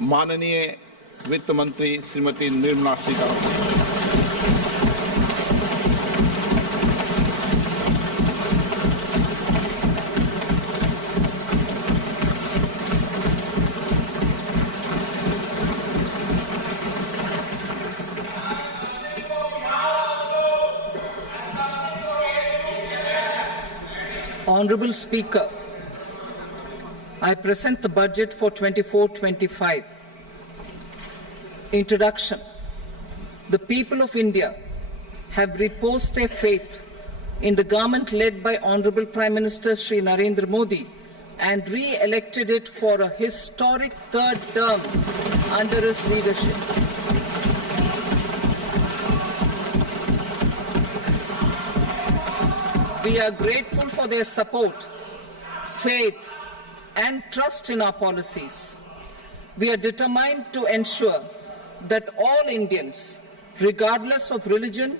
माननीय वित्त मंत्री Shrimati Nirmala Sitharaman. Honourable Speaker, I present the budget for 24-25. Introduction. The people of India have reposed their faith in the government led by Honourable Prime Minister Shri Narendra Modi and re-elected it for a historic third term under his leadership. We are grateful for their support, faith, and trust in our policies. We are determined to ensure that all Indians, regardless of religion,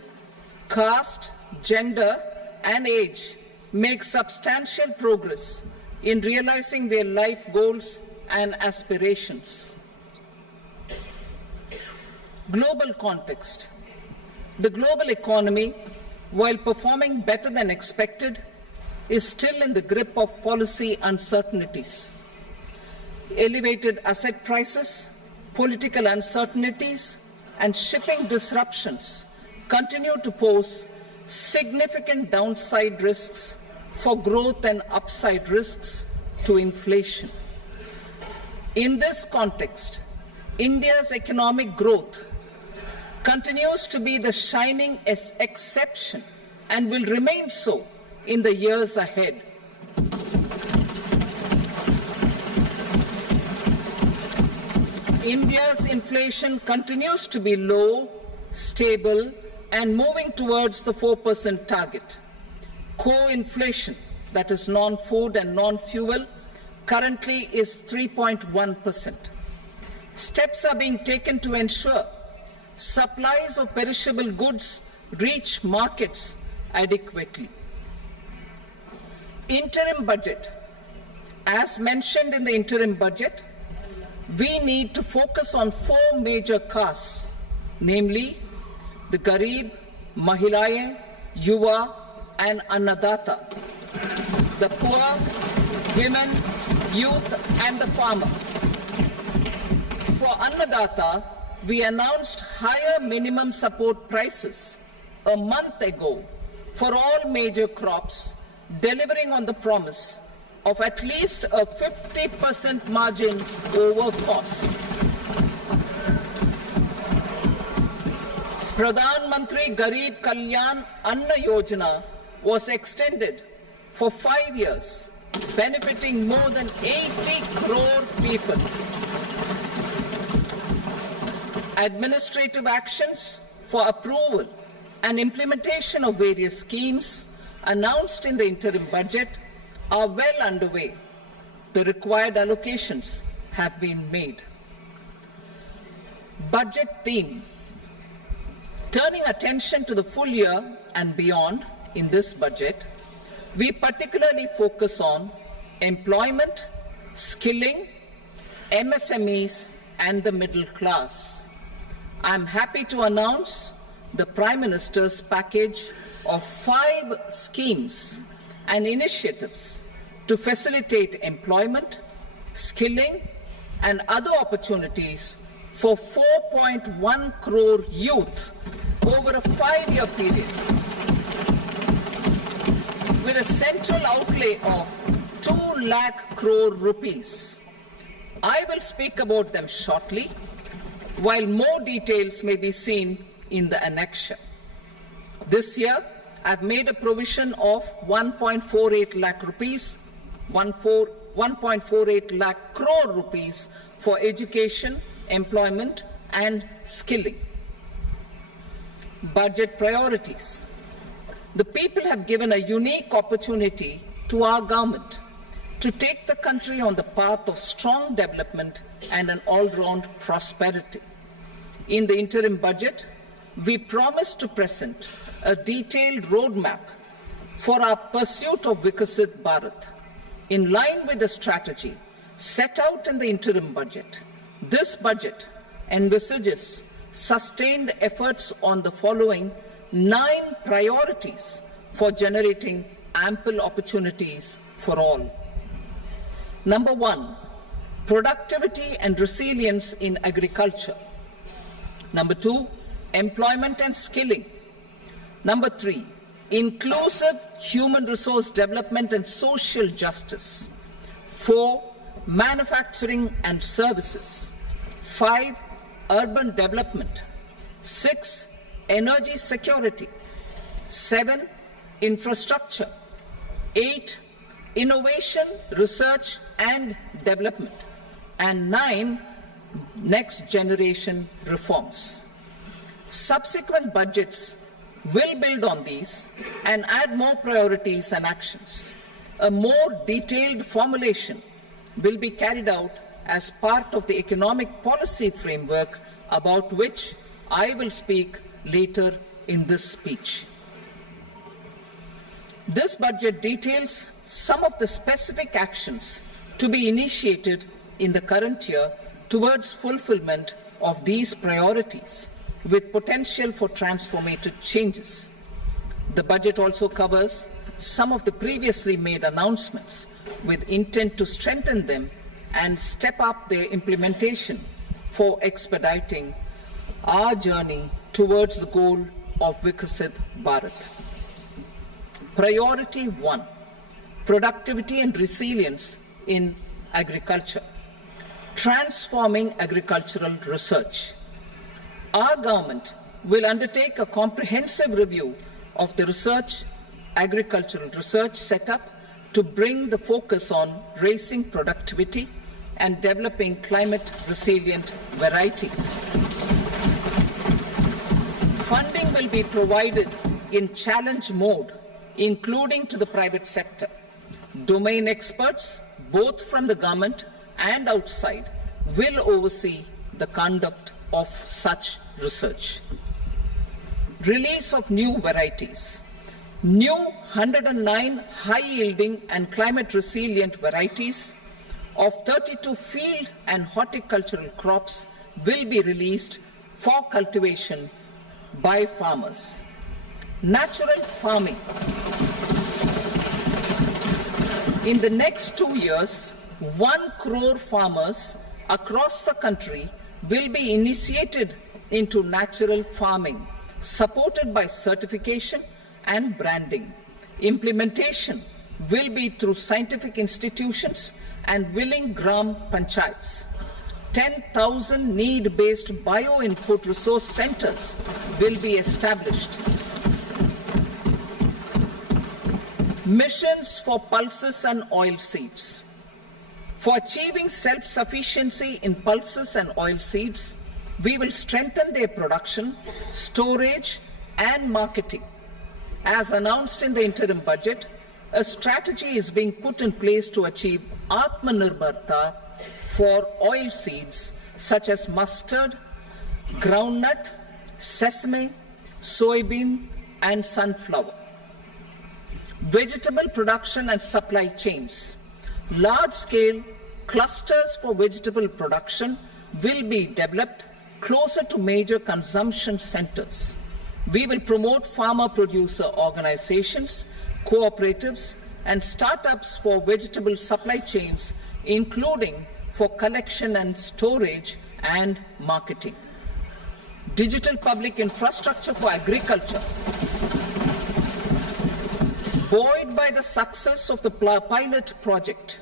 caste, gender, and age, make substantial progress in realizing their life goals and aspirations. Global context. The global economy, while performing better than expected, is still in the grip of policy uncertainties. Elevated asset prices, political uncertainties, and shipping disruptions continue to pose significant downside risks for growth and upside risks to inflation. In this context, India's economic growth continues to be the shining exception and will remain so in the years ahead. India's inflation continues to be low, stable, and moving towards the 4% target. Core inflation, that is non-food and non-fuel, currently is 3.1%. Steps are being taken to ensure supplies of perishable goods reach markets adequately. Interim budget. As mentioned in the interim budget, we need to focus on 4 major castes, namely the Garib, Mahilaye, Yuva, and Annadata, the poor, women, youth, and the farmer. For Annadata, we announced higher minimum support prices a month ago for all major crops, delivering on the promise of at least a 50% margin over costs. Pradhan Mantri Garib Kalyan Anna Yojana was extended for 5 years, benefiting more than 80 crore people. Administrative actions for approval and implementation of various schemes announced in the interim budget are well underway. The required allocations have been made. Budget theme. Turning attention to the full year and beyond in this budget, we particularly focus on employment, skilling, MSMEs, and the middle class. I am happy to announce the Prime Minister's package of 5 schemes and initiatives to facilitate employment, skilling, and other opportunities for 4.1 crore youth over a 5-year period, with a central outlay of 2 lakh crore rupees. I will speak about them shortly, while more details may be seen in the annexure. This year, I've made a provision of 1.48 lakh rupees, 1.48 lakh crore rupees for education, employment, and skilling. Budget priorities. The people have given a unique opportunity to our government to take the country on the path of strong development and an all-round prosperity. In the interim budget, we promise to present a detailed roadmap for our pursuit of Vikasit Bharat, in line with the strategy set out in the interim budget. This budget envisages sustained efforts on the following 9 priorities for generating ample opportunities for all. Number 1, productivity and resilience in agriculture. Number 2, employment and skilling. Number 3, inclusive human resource development and social justice. 4, manufacturing and services. 5, urban development. 6, energy security. 7, infrastructure. 8, innovation, research and development. And 9, next generation reforms. Subsequent budgets will build on these and add more priorities and actions. A more detailed formulation will be carried out as part of the economic policy framework about which I will speak later in this speech. This budget details some of the specific actions to be initiated in the current year towards fulfillment of these priorities, with potential for transformative changes. The budget also covers some of the previously made announcements with intent to strengthen them and step up their implementation for expediting our journey towards the goal of Viksit Bharat. Priority 1, productivity and resilience in agriculture. Transforming agricultural research. Our government will undertake a comprehensive review of the agricultural research setup to bring the focus on raising productivity and developing climate-resilient varieties. Funding will be provided in challenge mode, including to the private sector. Domain experts, both from the government and outside, will oversee the conduct of such research. Release of new varieties. New 109 high-yielding and climate-resilient varieties of 32 field and horticultural crops will be released for cultivation by farmers. Natural farming. In the next 2 years, 1 crore farmers across the country will be initiated into natural farming, supported by certification and branding. Implementation will be through scientific institutions and willing gram panchayats. 10,000 need-based bio-input resource centers will be established. Missions for pulses and oilseeds. For achieving self-sufficiency in pulses and oilseeds, we will strengthen their production, storage, and marketing. As announced in the interim budget, a strategy is being put in place to achieve Atmanirbharta for oilseeds such as mustard, groundnut, sesame, soybean, and sunflower. Vegetable production and supply chains. Large-scale clusters for vegetable production will be developed closer to major consumption centers. We will promote farmer-producer organizations, cooperatives, and startups for vegetable supply chains, including for collection and storage and marketing. Digital public infrastructure for agriculture. Buoyed by the success of the pilot project,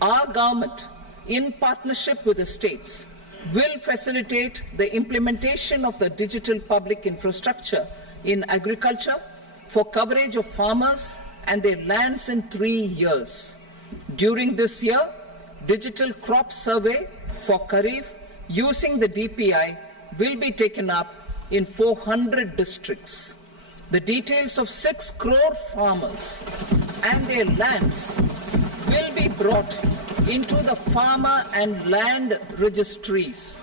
our government, in partnership with the states, will facilitate the implementation of the digital public infrastructure in agriculture for coverage of farmers and their lands in 3 years. During this year, digital crop survey for Kharif using the DPI will be taken up in 400 districts. The details of 6 crore farmers and their lands will be brought into the farmer and land registries.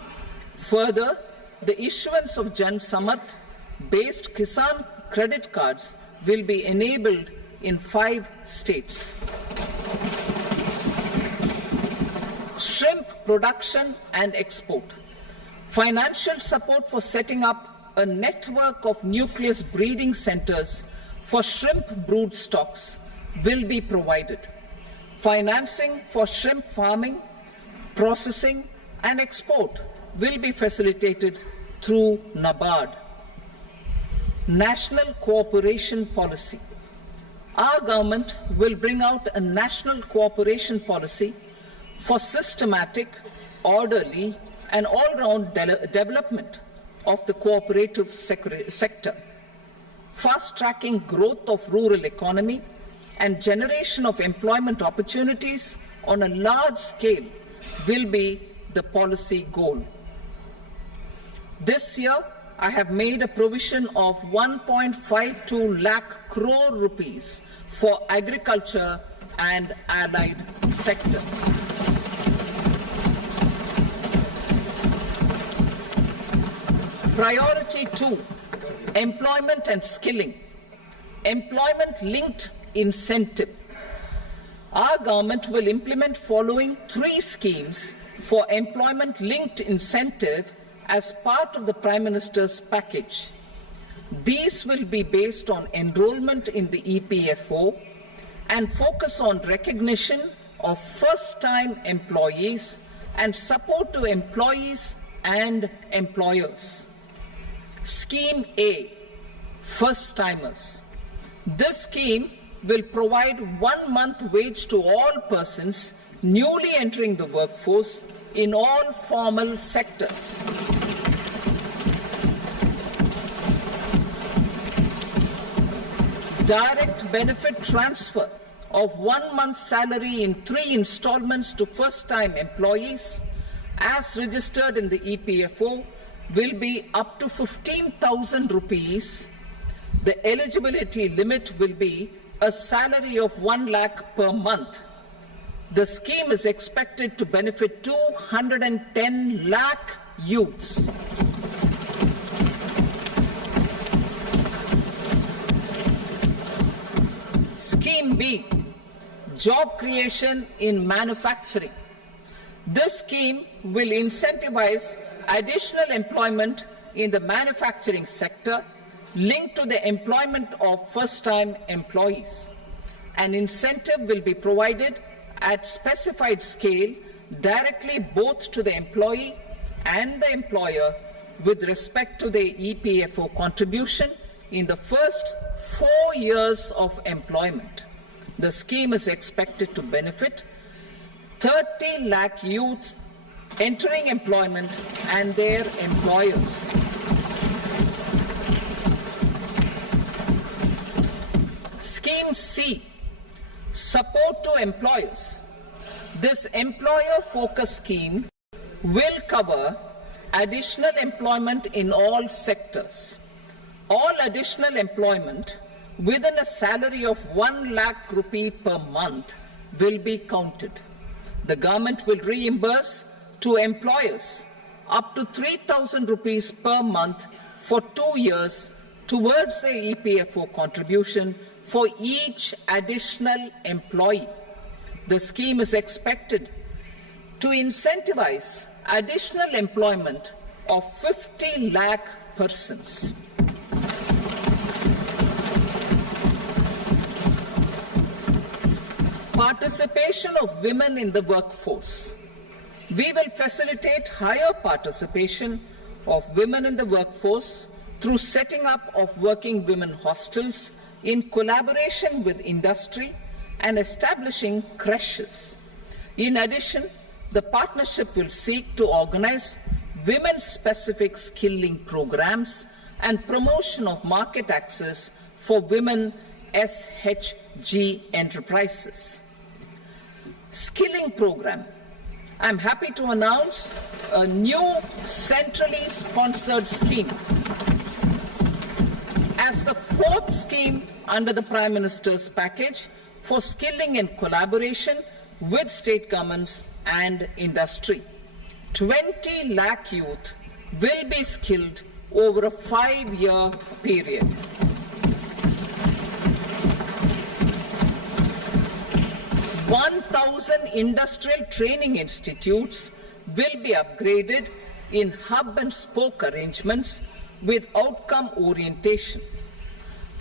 Further, the issuance of Jan Samarth based Kisan credit cards will be enabled in 5 states. shrimp production and export. Financial support for setting up a network of nucleus breeding centers for shrimp brood stocks will be provided. Financing for shrimp farming, processing and export will be facilitated through NABARD. National Cooperation Policy. Our government will bring out a national cooperation policy for systematic, orderly and all-round development of the cooperative sector, fast-tracking growth of rural economy and generation of employment opportunities on a large scale will be the policy goal. This year, I have made a provision of 1.52 lakh crore rupees for agriculture and allied sectors. Priority 2, employment and skilling. Employment-linked incentive. Our government will implement following 3 schemes for employment-linked incentive as part of the Prime Minister's package. These will be based on enrollment in the EPFO and focus on recognition of first-time employees and support to employees and employers. Scheme A, first-timers. This scheme will provide 1 month wage to all persons newly entering the workforce in all formal sectors. Direct benefit transfer of 1 month's salary in 3 installments to first-time employees as registered in the EPFO will be up to 15,000 rupees. The eligibility limit will be a salary of 1 lakh per month. The scheme is expected to benefit 210 lakh youths. Scheme B, job creation in manufacturing. This scheme will incentivize additional employment in the manufacturing sector linked to the employment of first-time employees. An incentive will be provided at specified scale directly both to the employee and the employer with respect to the EPFO contribution in the first 4 years of employment. The scheme is expected to benefit 30 lakh youth entering employment and their employers. Scheme C, support to employers. This employer-focused scheme will cover additional employment in all sectors. All additional employment within a salary of 1 lakh rupee per month will be counted. The government will reimburse to employers up to 3,000 rupees per month for 2 years towards the EPFO contribution for each additional employee. The scheme is expected to incentivize additional employment of 50 lakh persons. Participation of women in the workforce. We will facilitate higher participation of women in the workforce through setting up of working women hostels in collaboration with industry and establishing creches. In addition, the partnership will seek to organize women-specific skilling programs and promotion of market access for women SHG enterprises. Skilling program. I'm happy to announce a new centrally sponsored scheme as the 4th scheme under the Prime Minister's package for skilling in collaboration with state governments and industry. 20 lakh youth will be skilled over a 5-year period. 1,000 industrial training institutes will be upgraded in hub and spoke arrangements with outcome orientation.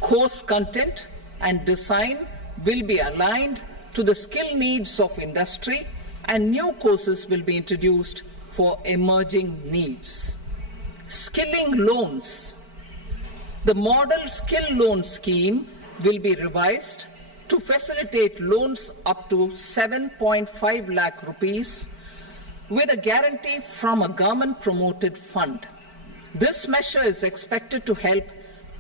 Course content and design will be aligned to the skill needs of industry, and new courses will be introduced for emerging needs. Skilling loans. The model skill loan scheme will be revised to facilitate loans up to 7.5 lakh rupees with a guarantee from a government-promoted fund. This measure is expected to help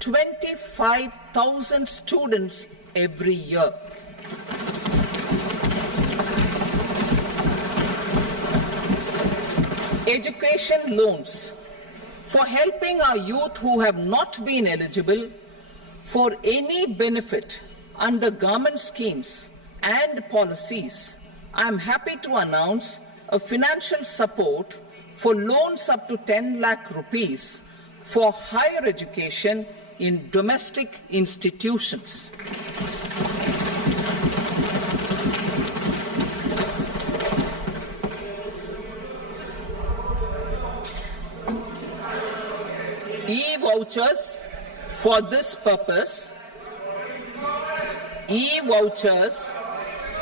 25,000 students every year. Education loans. For helping our youth who have not been eligible for any benefit under government schemes and policies, I am happy to announce a financial support for loans up to 10 lakh rupees for higher education in domestic institutions. E-vouchers for this purpose. E-vouchers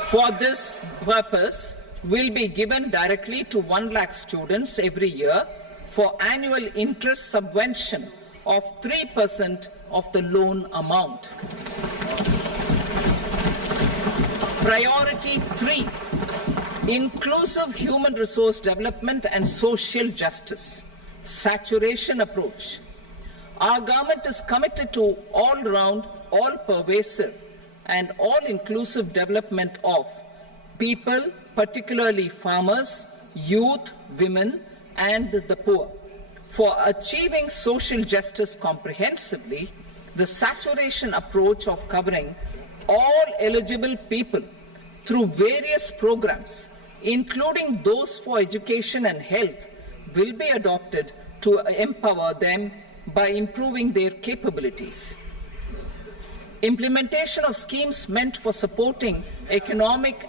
for this purpose will be given directly to 1 lakh students every year for annual interest subvention of 3% of the loan amount. Priority 3, inclusive human resource development and social justice. Saturation approach. Our government is committed to all-round, all-pervasive and all-inclusive development of people, particularly farmers, youth, women, and the poor. For achieving social justice comprehensively, the saturation approach of covering all eligible people through various programs, including those for education and health, will be adopted to empower them by improving their capabilities. Implementation of schemes meant for supporting economic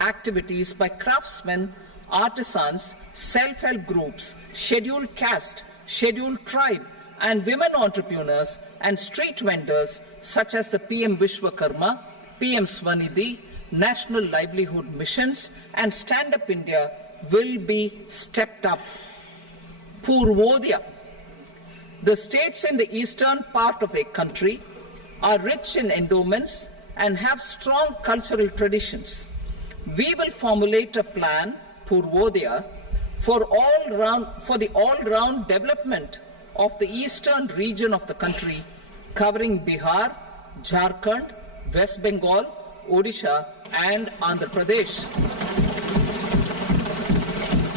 activities by craftsmen, artisans, self-help groups, scheduled caste, scheduled tribe, and women entrepreneurs and street vendors such as the PM Vishwakarma, PM Swanidhi, National Livelihood Missions, and Stand Up India will be stepped up. Purvodaya. The states in the eastern part of the country are rich in endowments and have strong cultural traditions. We will formulate a plan, Purvodaya, for the all-round development of the eastern region of the country, covering Bihar, Jharkhand, West Bengal, Odisha, and Andhra Pradesh.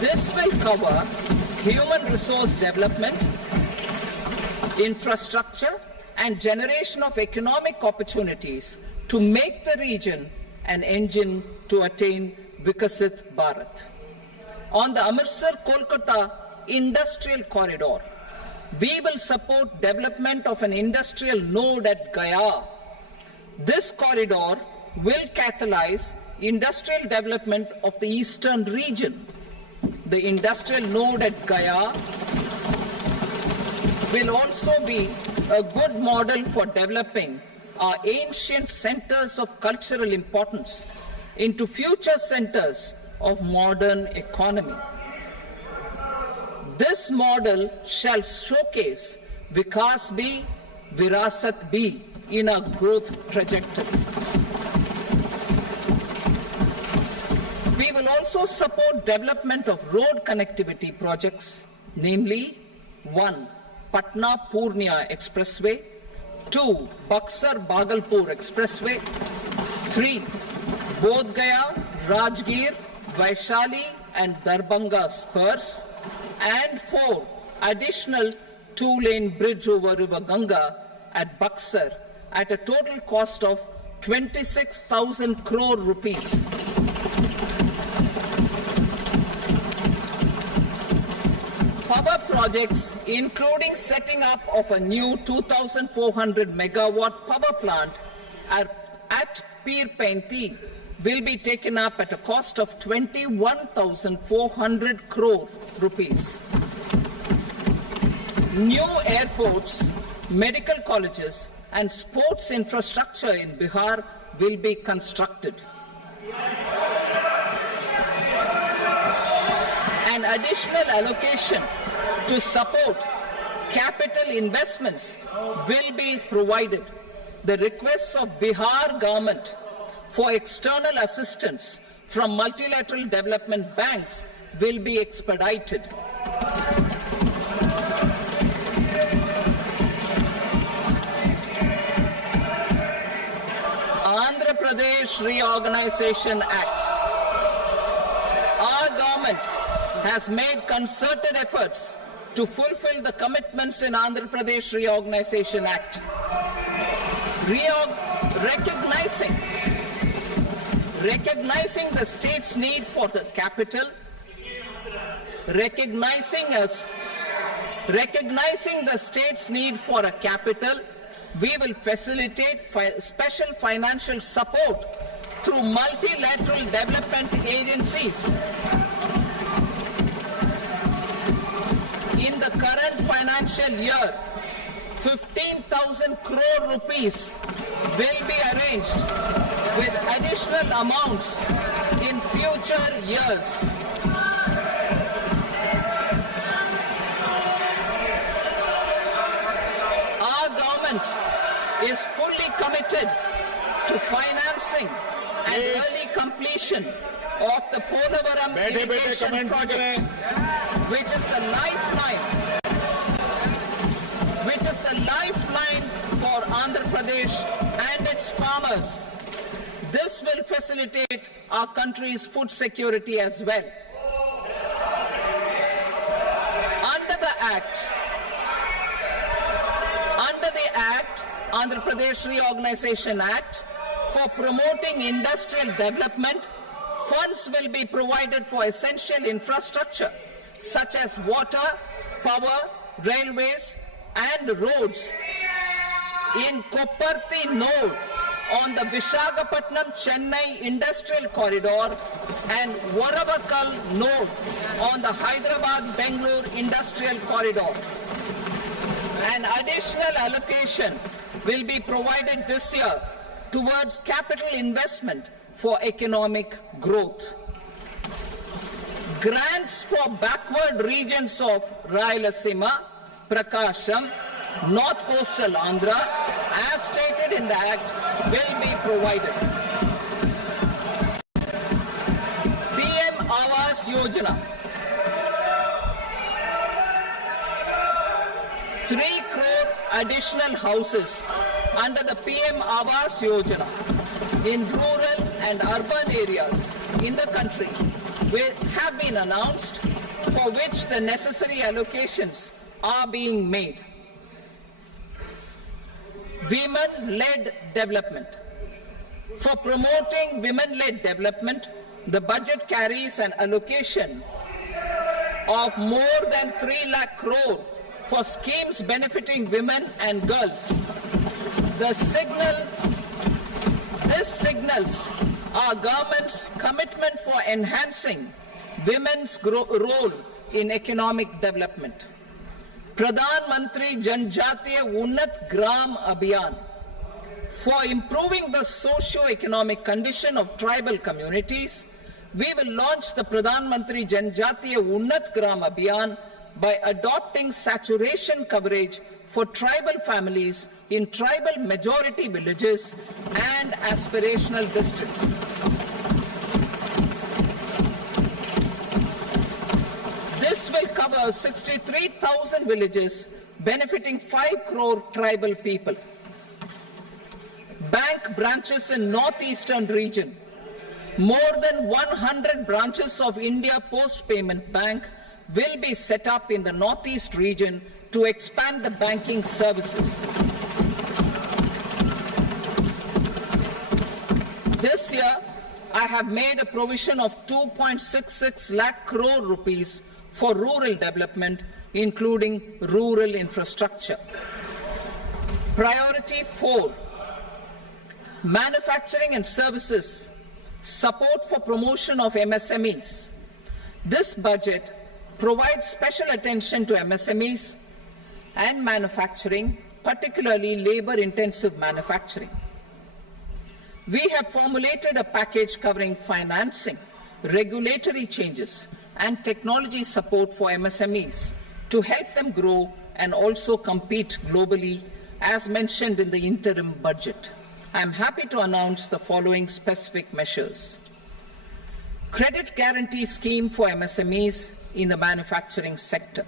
This will cover human resource development, infrastructure, and generation of economic opportunities to make the region an engine to attain Vikasit Bharat. On the Amritsar-Kolkata industrial corridor, we will support development of an industrial node at Gaya. This corridor will catalyze industrial development of the eastern region. The industrial node at Gaya will also be a good model for developing our ancient centers of cultural importance into future centers of modern economy. This model shall showcase Vikas B, Virasat B in our growth trajectory. We will also support development of road connectivity projects, namely 1. Patna-Purnia Expressway, 2. Buxar-Bhagalpur Expressway, 3. Bodh Gaya, Rajgir, Vaishali and Darbhanga spurs, and 4. Additional 2-lane bridge over River Ganga at Buxar at a total cost of 26,000 crore rupees. Power projects, including setting up of a new 2,400 megawatt power plant at Pir Painti will be taken up at a cost of 21,400 crore rupees. New airports, medical colleges, and sports infrastructure in Bihar will be constructed. An additional allocation to support capital investments will be provided. The requests of Bihar government for external assistance from multilateral development banks will be expedited. Andhra Pradesh Reorganization Act. Our government has made concerted efforts to fulfill the commitments in Andhra Pradesh Reorganization Act. Recognizing the state's need for the capital, recognizing the state's need for a capital, we will facilitate special financial support through multilateral development agencies. In the current financial year, 15,000 crore rupees will be arranged with additional amounts in future years. Our government is fully committed to financing and early completion of the Polavaram irrigation project, which is the lifeline for Andhra Pradesh and its farmers. This will facilitate our country's food security as well. Under the Act, Andhra Pradesh Reorganization Act, for promoting industrial development, funds will be provided for essential infrastructure such as water, power, railways, and roads. In Kopparthi node on the Visakhapatnam-Chennai Industrial Corridor and Varavakal node on the Hyderabad-Bangalore Industrial Corridor. An additional allocation will be provided this year towards capital investment for economic growth. Grants for backward regions of Rayalaseema, Prakasham, North Coastal Andhra, as stated in the Act, will be provided. PM Awas Yojana. 3 crore additional houses under the PM Awas Yojana in rural and urban areas in the country will have been announced, for which the necessary allocations are being made. Women-led development. For promoting women-led development, the budget carries an allocation of more than 3 lakh crore for schemes benefiting women and girls. This signals our government's commitment for enhancing women's role in economic development. Pradhan Mantri Janjatiya Unnat Gram Abhiyan. For improving the socio-economic condition of tribal communities, we will launch the Pradhan Mantri Janjatiya Unnat Gram Abhiyan by adopting saturation coverage for tribal families in tribal majority villages and aspirational districts. This will cover 63,000 villages, benefiting 5 crore tribal people. Bank branches in northeastern region. More than 100 branches of India Post Payment Bank will be set up in the northeast region to expand the banking services. This year, I have made a provision of 2.66 lakh crore rupees for rural development, including rural infrastructure. Priority 4, manufacturing and services Support for promotion of MSMEs. This budget provides special attention to MSMEs and manufacturing, particularly labor-intensive manufacturing. We have formulated a package covering financing, regulatory changes, and technology support for MSMEs to help them grow and also compete globally, as mentioned in the interim budget. I am happy to announce the following specific measures. Credit guarantee scheme for MSMEs in the manufacturing sector.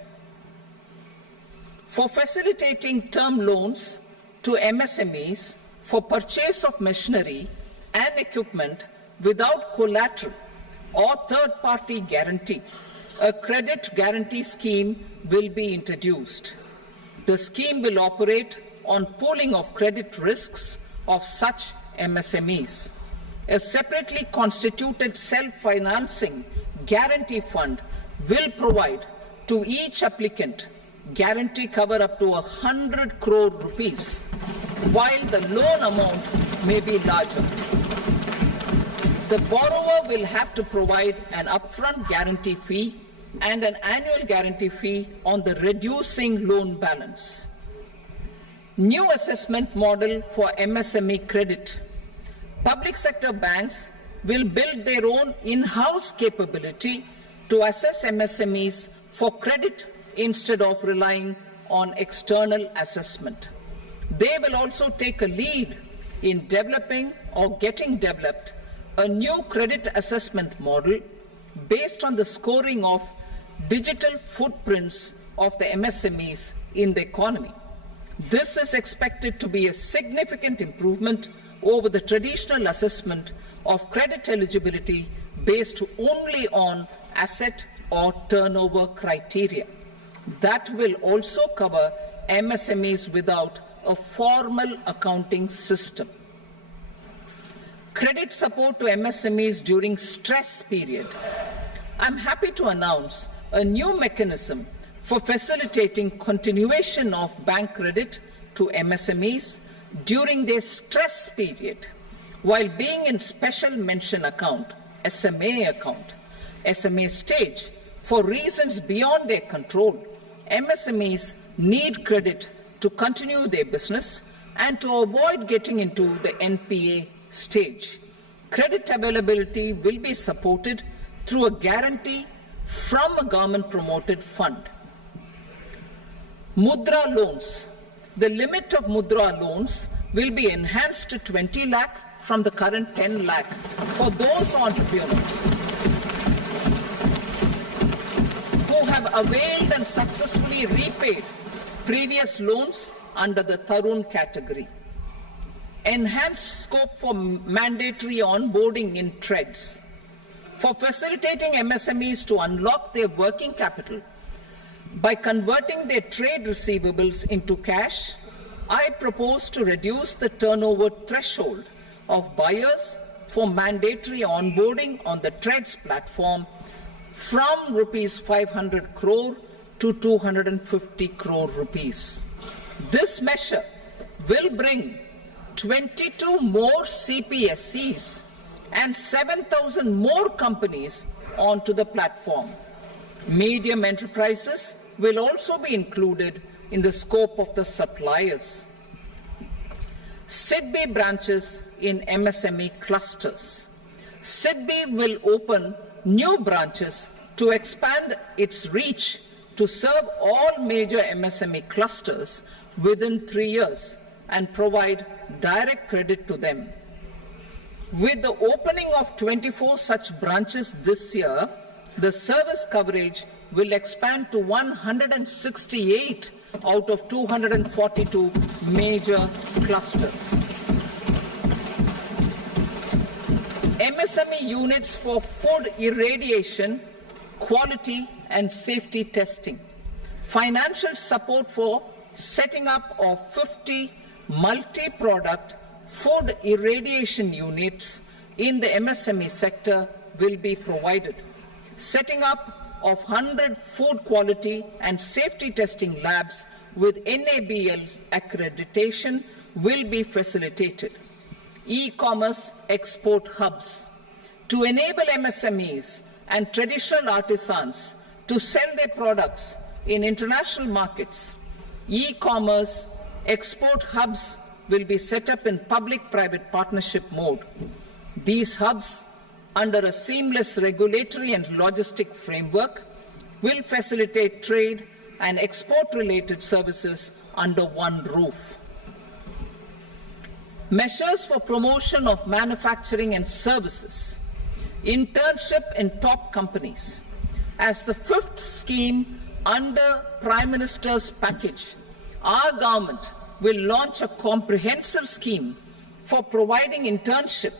For facilitating term loans to MSMEs for purchase of machinery and equipment without collateral or third-party guarantee, a credit guarantee scheme will be introduced. The scheme will operate on pooling of credit risks of such MSMEs. A separately constituted self-financing guarantee fund will provide to each applicant guarantee cover up to 100 crore rupees, while the loan amount may be larger. The borrower will have to provide an upfront guarantee fee and an annual guarantee fee on the reducing loan balance. New assessment model for MSME credit. Public sector banks will build their own in-house capability to assess MSMEs for credit instead of relying on external assessment. They will also take a lead in developing or getting developed a new credit assessment model based on the scoring of digital footprints of the MSMEs in the economy. This is expected to be a significant improvement over the traditional assessment of credit eligibility based only on asset or turnover criteria. That will also cover MSMEs without a formal accounting system. Credit support to MSMEs during stress period. I'm happy to announce a new mechanism for facilitating continuation of bank credit to MSMEs during their stress period while being in special mention account, SMA stage, for reasons beyond their control. MSMEs need credit to continue their business and to avoid getting into the NPA stage. Credit availability will be supported through a guarantee from a government-promoted fund. Mudra loans. The limit of Mudra loans will be enhanced to 20 lakh from the current 10 lakh for those entrepreneurs who have availed and successfully repaid previous loans under the Tarun category. Enhanced scope for mandatory onboarding in TReDS. For facilitating MSMEs to unlock their working capital by converting their trade receivables into cash, I propose to reduce the turnover threshold of buyers for mandatory onboarding on the TReDS platform from rupees 500 crore to 250 crore rupees. This measure will bring 22 more CPSCs and 7,000 more companies onto the platform. Medium enterprises will also be included in the scope of the suppliers. SIDBI branches in MSME clusters. SIDBI will open new branches to expand its reach to serve all major MSME clusters within 3 years and provide direct credit to them. With the opening of 24 such branches this year, the service coverage will expand to 168 out of 242 major clusters. MSME units for food irradiation, quality and safety testing. Financial support for setting up of 50 multi-product food irradiation units in the MSME sector will be provided. Setting up of 100 food quality and safety testing labs with NABL accreditation will be facilitated. E-commerce export hubs. to enable MSMEs and traditional artisans to sell their products in international markets. E-commerce export hubs will be set up in public-private partnership mode. These hubs, under a seamless regulatory and logistic framework, will facilitate trade and export-related services under one roof. Measures for promotion of manufacturing and services. Internship in top companies. As the fifth scheme under Prime Minister's package, our government will launch a comprehensive scheme for providing internship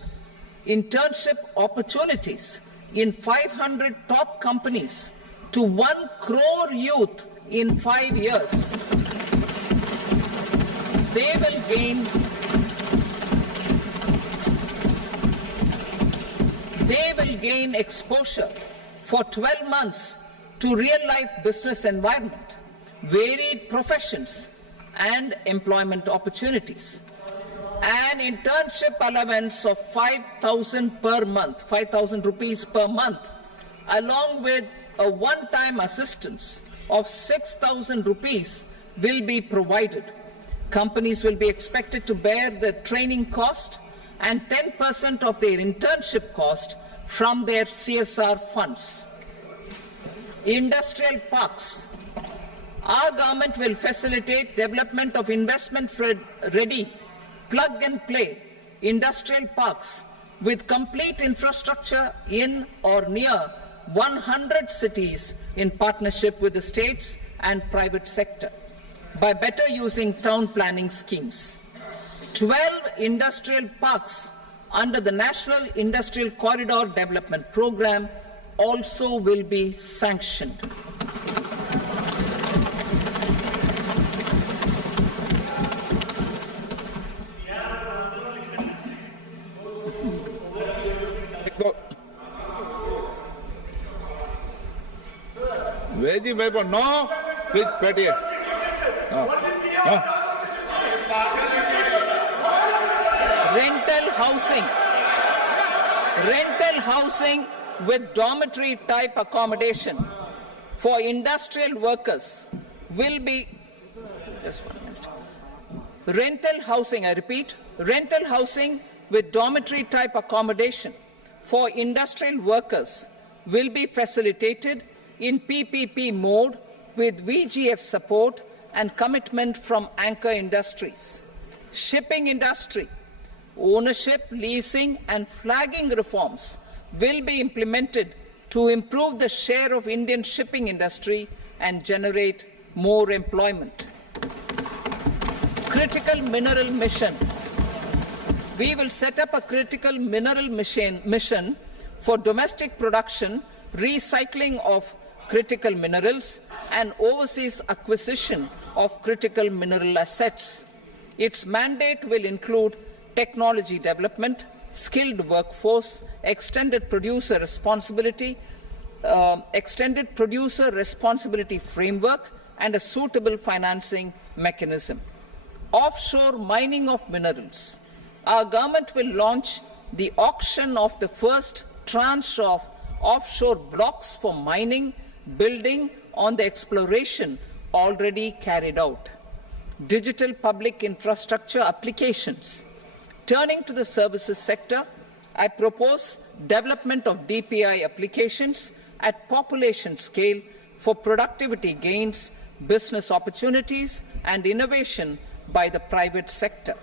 opportunities in 500 top companies to 1 crore youth in 5 years. They will gain exposure for 12 months to real-life business environment, varied professions, and employment opportunities. An internship allowance of 5,000 per month, 5,000 rupees per month, along with a one-time assistance of 6,000 rupees will be provided. Companies will be expected to bear the training cost and 10% of their internship cost from their CSR funds. Industrial parks. Our government will facilitate development of investment-ready, plug-and-play industrial parks with complete infrastructure in or near 100 cities in partnership with the states and private sector by better using town planning schemes. 12 industrial parks under the National Industrial Corridor Development Program also will be sanctioned. Veggie paper, no. Please, Patty. Rental housing with dormitory type accommodation for industrial workers will be, just 1 minute. Rental housing, I repeat, rental housing with dormitory type accommodation for industrial workers will be facilitated in PPP mode with VGF support and commitment from anchor industries. Shipping industry, ownership, leasing and flagging reforms will be implemented to improve the share of Indian shipping industry and generate more employment. Critical mineral mission. We will set up a critical mineral mission for domestic production, recycling of critical minerals and overseas acquisition of critical mineral assets. Its mandate will include technology development, skilled workforce, extended producer responsibility framework, and a suitable financing mechanism. Offshore mining of minerals. Our government will launch the auction of the first tranche of offshore blocks for mining, building on the exploration already carried out. Digital public infrastructure applications. Turning to the services sector, I propose development of DPI applications at population scale for productivity gains, business opportunities, and innovation by the private sector.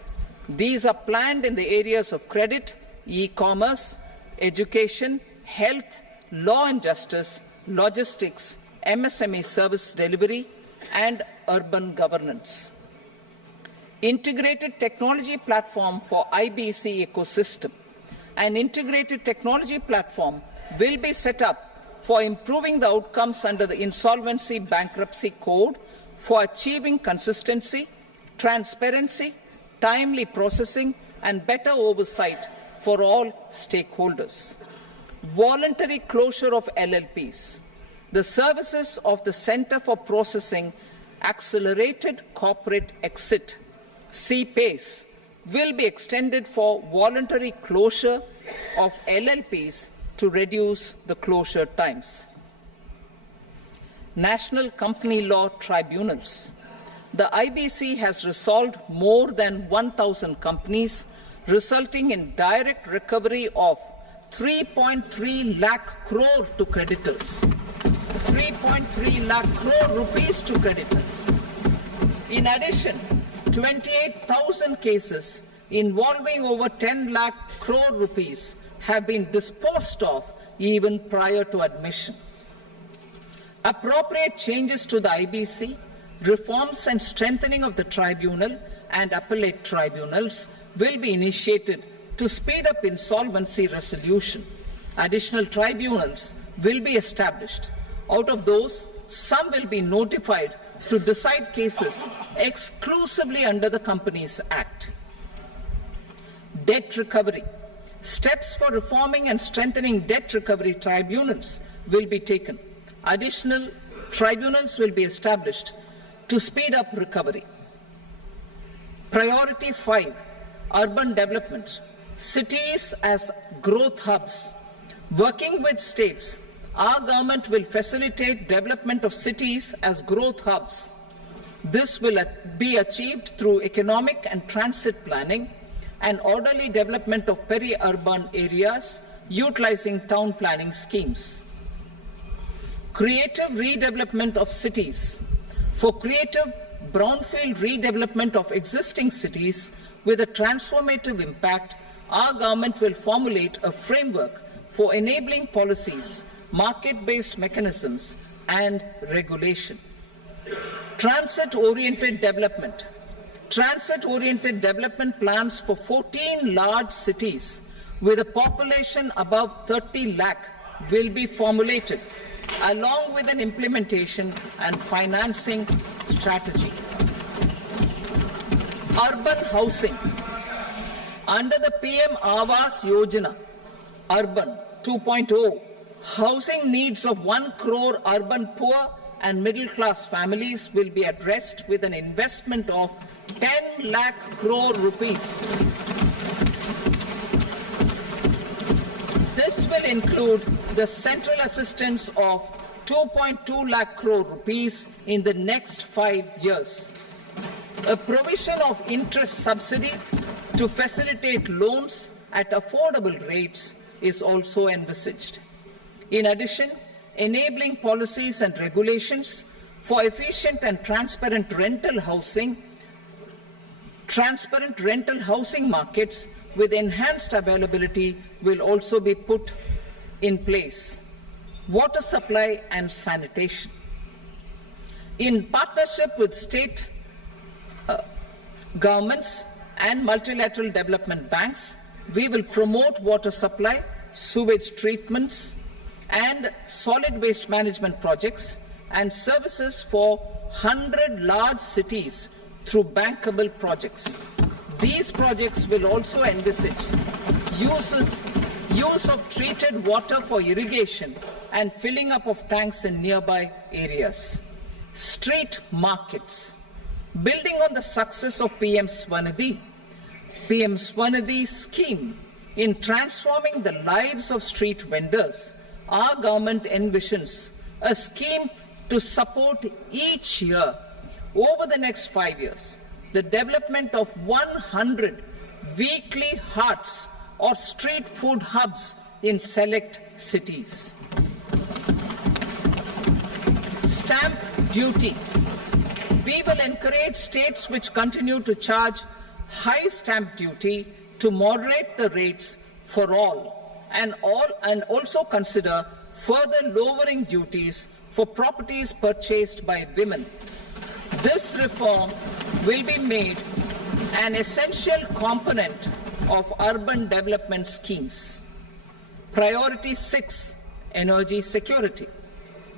These are planned in the areas of credit, e-commerce, education, health, law and justice, logistics, MSME service delivery, and urban governance. Integrated technology platform for IBC ecosystem. An integrated technology platform will be set up for improving the outcomes under the Insolvency Bankruptcy Code for achieving consistency, transparency, timely processing, and better oversight for all stakeholders. Voluntary closure of LLPs. The services of the Center for Processing Accelerated Corporate Exit, CPACE, will be extended for voluntary closure of LLPs to reduce the closure times. National Company Law Tribunals. The IBC has resolved more than 1,000 companies, resulting in direct recovery of 3.3 lakh crore to creditors. 3.3 lakh crore rupees to creditors. In addition, 28,000 cases involving over 10 lakh crore rupees have been disposed of even prior to admission. Appropriate changes to the IBC, reforms and strengthening of the tribunal and appellate tribunals will be initiated to speed up insolvency resolution. Additional tribunals will be established. Out of those, some will be notified to decide cases exclusively under the Companies Act. Debt recovery. Steps for reforming and strengthening debt recovery tribunals will be taken. Additional tribunals will be established to speed up recovery. Priority 5, urban development. Cities as growth hubs. Working with states, our government will facilitate development of cities as growth hubs. This will be achieved through economic and transit planning and orderly development of peri-urban areas utilizing town planning schemes. Creative redevelopment of cities. For creative brownfield redevelopment of existing cities with a transformative impact, our government will formulate a framework for enabling policies, market-based mechanisms, and regulation. Transit-oriented development. Transit-oriented development plans for 14 large cities with a population above 30 lakh will be formulated, along with an implementation and financing strategy. Urban housing. Under the PM Awas Yojana, Urban 2.0, housing needs of 1 crore urban poor and middle-class families will be addressed with an investment of 10 lakh crore rupees. This will include the central assistance of 2.2 lakh crore rupees in the next 5 years. A provision of interest subsidy to facilitate loans at affordable rates is also envisaged. In addition, enabling policies and regulations for efficient and transparent rental housing markets with enhanced availability will also be put in place. Water supply and sanitation. In partnership with state governments and multilateral development banks, we will promote water supply, sewage treatments, and solid waste management projects and services for 100 large cities through bankable projects. These projects will also envisage use of treated water for irrigation and filling up of tanks in nearby areas. Street markets. Building on the success of PM Swanidhi scheme in transforming the lives of street vendors, our government envisions a scheme to support each year over the next 5 years the development of 100 weekly hearts or street food hubs in select cities. Stamp duty. We will encourage states which continue to charge high stamp duty to moderate the rates for all and also consider further lowering duties for properties purchased by women. This reform will be made an essential component of urban development schemes. Priority 6, energy security.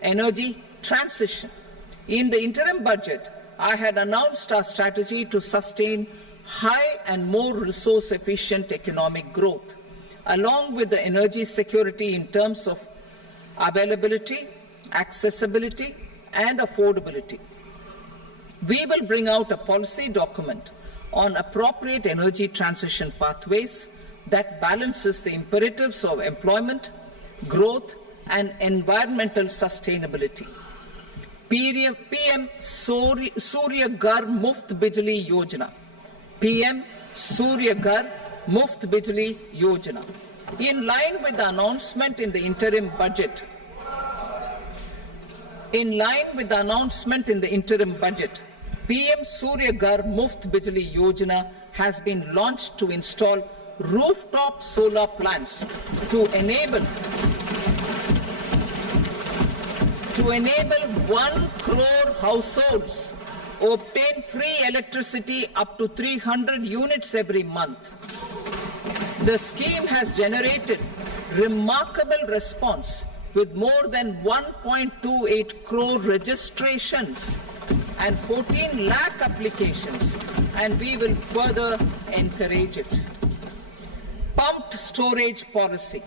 Energy transition. In the interim budget, I had announced our strategy to sustain high and more resource-efficient economic growth, along with the energy security in terms of availability, accessibility, and affordability. We will bring out a policy document on appropriate energy transition pathways that balances the imperatives of employment, growth and environmental sustainability. PM Surya Ghar Muft Bijli Yojana. PM Surya Ghar Muft Bijli Yojana. In line with the announcement in the interim budget, PM Surya Ghar Muft Bijli Yojana has been launched to install rooftop solar plants to enable 1 crore households obtain free electricity up to 300 units every month. The scheme has generated remarkable response with more than 1.28 crore registrations and 14 lakh applications, and we will further encourage it. Pumped storage policy.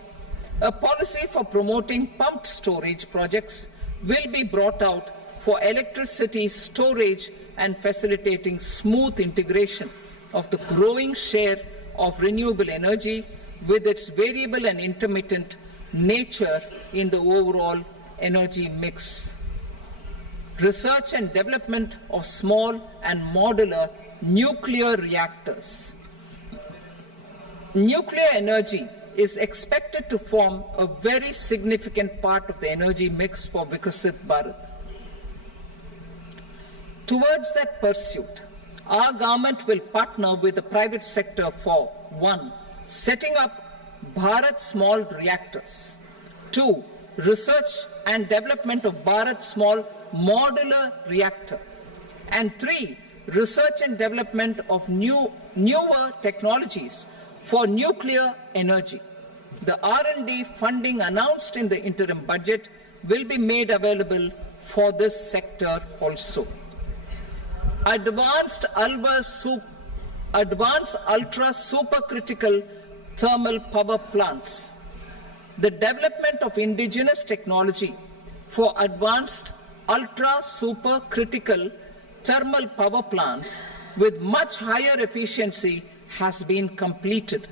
A policy for promoting pumped storage projects will be brought out for electricity storage and facilitating smooth integration of the growing share of renewable energy with its variable and intermittent nature in the overall energy mix. Research and development of small and modular nuclear reactors. Nuclear energy is expected to form a very significant part of the energy mix for Viksit Bharat. Towards that pursuit, our government will partner with the private sector for 1. Setting up Bharat Small Reactors, 2. Research and development of Bharat Small Modular Reactor, and 3. Research and development of newer technologies for nuclear energy. The R&D funding announced in the interim budget will be made available for this sector also. Advanced ultra supercritical thermal power plants. The development of indigenous technology for advanced ultra supercritical thermal power plants with much higher efficiency has been completed.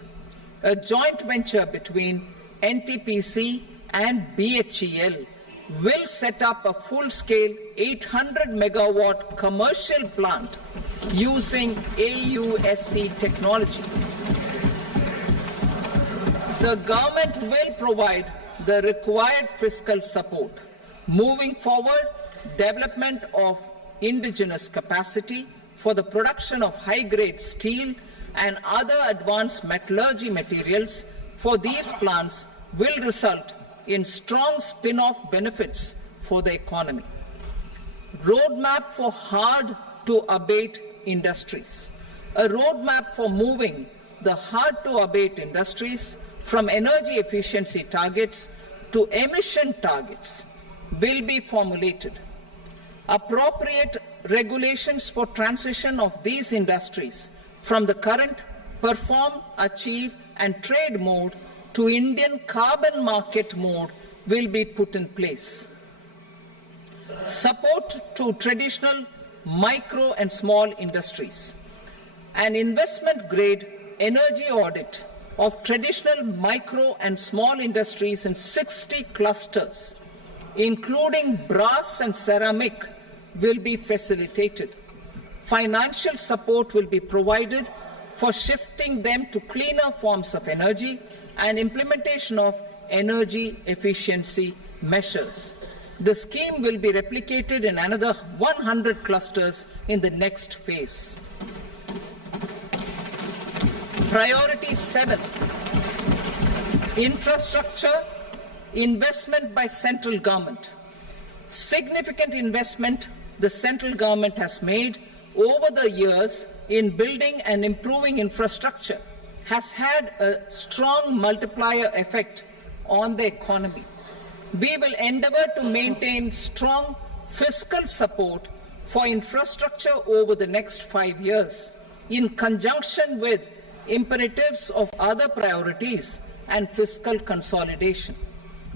A joint venture between NTPC and BHEL will set up a full-scale 800 megawatt commercial plant using AUSC technology. The government will provide the required fiscal support. Moving forward, development of indigenous capacity for the production of high-grade steel and other advanced metallurgy materials for these plants will result in strong spin-off benefits for the economy. Roadmap for hard-to-abate industries. A roadmap for moving the hard-to-abate industries from energy efficiency targets to emission targets will be formulated. Appropriate regulations for transition of these industries from the current perform, achieve, and trade mode to Indian carbon market mode will be put in place. Support to traditional micro and small industries. An investment-grade energy audit of traditional micro and small industries in 60 clusters, including brass and ceramic, will be facilitated. Financial support will be provided for shifting them to cleaner forms of energy and implementation of energy efficiency measures. The scheme will be replicated in another 100 clusters in the next phase. Priority 7, infrastructure investment by central government. Significant investment the central government has made over the years in building and improving infrastructure has had a strong multiplier effect on the economy. We will endeavor to maintain strong fiscal support for infrastructure over the next 5 years in conjunction with imperatives of other priorities and fiscal consolidation.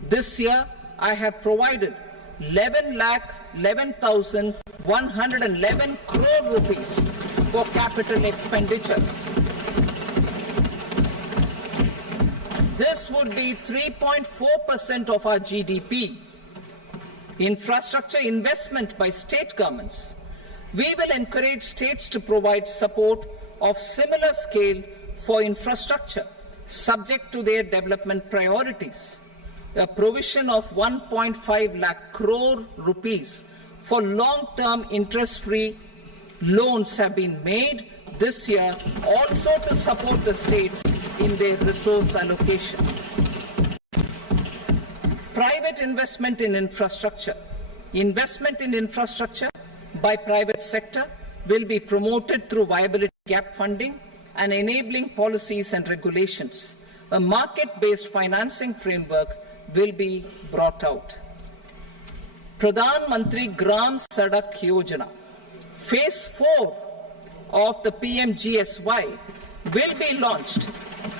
This year, I have provided 11,11,111 crore rupees for capital expenditure. This would be 3.4% of our GDP. Infrastructure investment by state governments. We will encourage states to provide support of similar scale for infrastructure, subject to their development priorities. A provision of 1.5 lakh crore rupees for long-term interest-free loans have been made this year also to support the states in their resource allocation. Private investment in infrastructure. Investment in infrastructure by private sector will be promoted through viability gap funding and enabling policies and regulations. A market-based financing framework will be brought out. Pradhan Mantri Gram Sadak Yojana, Phase 4 of the PMGSY will be launched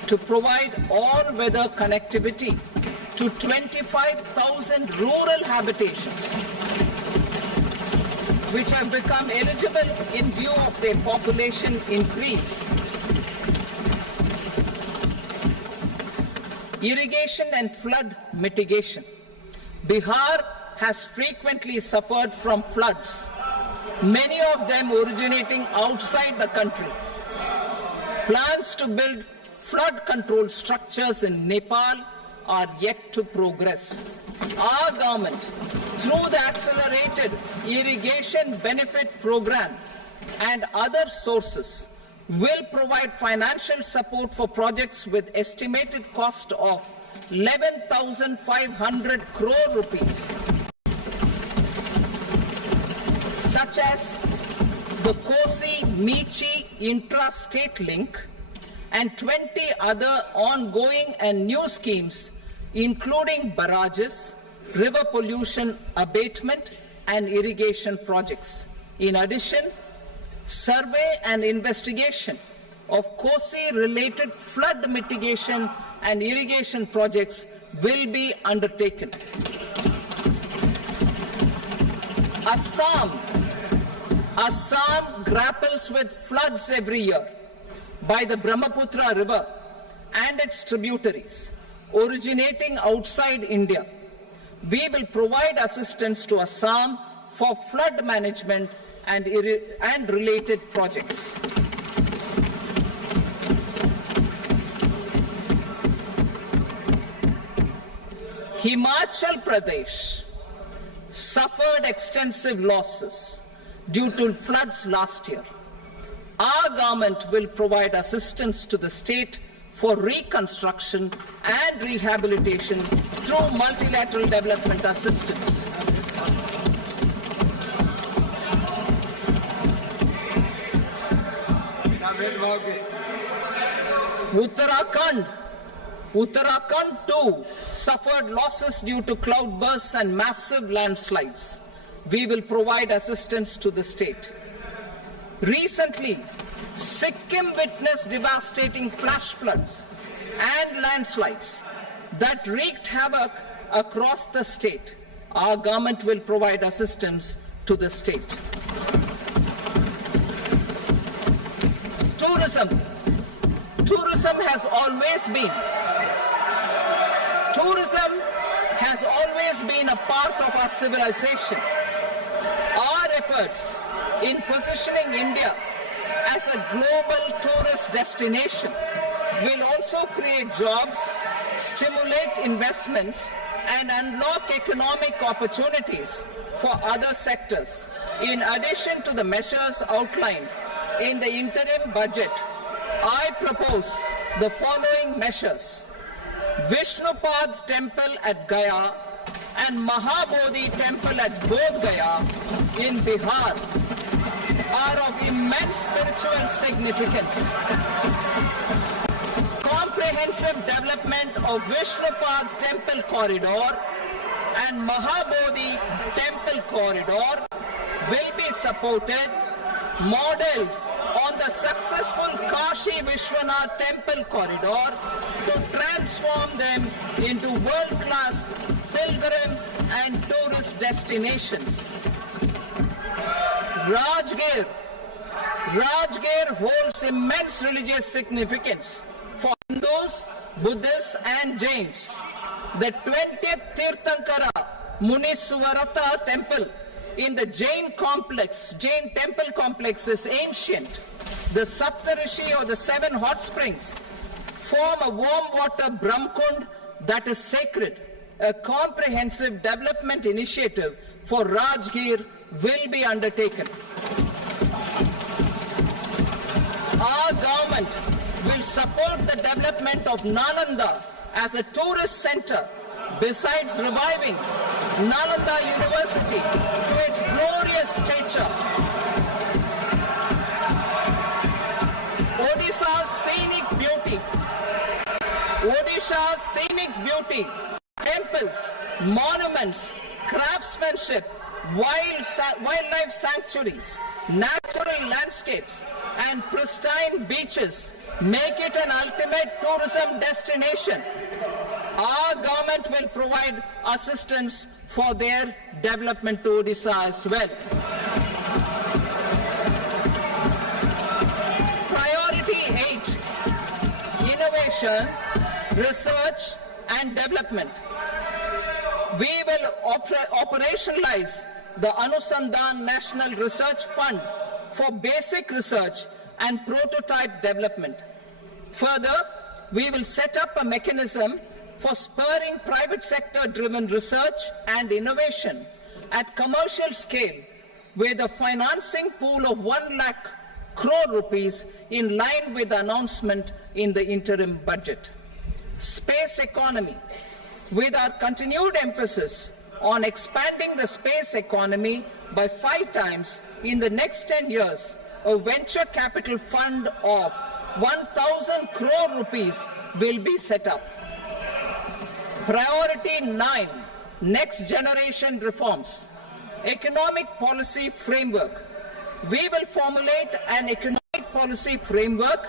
to provide all-weather connectivity to 25,000 rural habitations, which have become eligible in view of their population increase. Irrigation and flood mitigation. Bihar has frequently suffered from floods, many of them originating outside the country. Plans to build flood control structures in Nepal are yet to progress. Our government, through the Accelerated Irrigation Benefit Program and other sources, will provide financial support for projects with estimated cost of 11,500 crore rupees, such as the Kosi-Michi intra-state link and 20 other ongoing and new schemes, including barrages, river pollution abatement and irrigation projects. In addition, survey and investigation of Kosi-related flood mitigation and irrigation projects will be undertaken. Assam grapples with floods every year by the Brahmaputra River and its tributaries originating outside India. We will provide assistance to Assam for flood management and related projects. Himachal Pradesh suffered extensive losses due to floods last year. Our government will provide assistance to the state for reconstruction and rehabilitation through multilateral development assistance. Uttarakhand too suffered losses due to cloudbursts and massive landslides. We will provide assistance to the state. Recently, Sikkim witnessed devastating flash floods and landslides that wreaked havoc across the state. Our government will provide assistance to the state. Tourism. Tourism has always been a part of our civilization. Our efforts in positioning India as a global tourist destination will also create jobs, stimulate investments, and unlock economic opportunities for other sectors. In addition to the measures outlined in the interim budget, I propose the following measures. Vishnupad Temple at Gaya and Mahabodhi Temple at Bodh Gaya in Bihar are of immense spiritual significance. Comprehensive development of Vishnupad Temple Corridor and Mahabodhi Temple Corridor will be supported, modeled on the successful Kashi Vishwanath Temple Corridor to transform them into world-class pilgrim and tourist destinations. Rajgir holds immense religious significance for Hindus Buddhists and Jains. The 20th Tirthankara Muniswarata temple in the Jain temple complex is ancient. The Saptarishi or the 7 hot springs form a warm water Brahmkund that is sacred. A comprehensive development initiative for Rajgir will be undertaken. Our government will support the development of Nalanda as a tourist center, besides reviving Nalanda University to its glorious stature. Odisha's scenic beauty, temples, monuments, craftsmanship, wildlife sanctuaries, natural landscapes, and pristine beaches make it an ultimate tourism destination. Our government will provide assistance for their development to Odisha as well. Priority 8, innovation, research and development. We will operationalize the Anusandhan National Research Fund for basic research and prototype development. Further, we will set up a mechanism for spurring private sector-driven research and innovation at commercial scale with a financing pool of 1 lakh crore rupees in line with the announcement in the interim budget. Space economy. With our continued emphasis on expanding the space economy by 5 times in the next 10 years, a venture capital fund of 1,000 crore rupees will be set up. Priority 9, next generation reforms. Economic policy framework. We will formulate an economic policy framework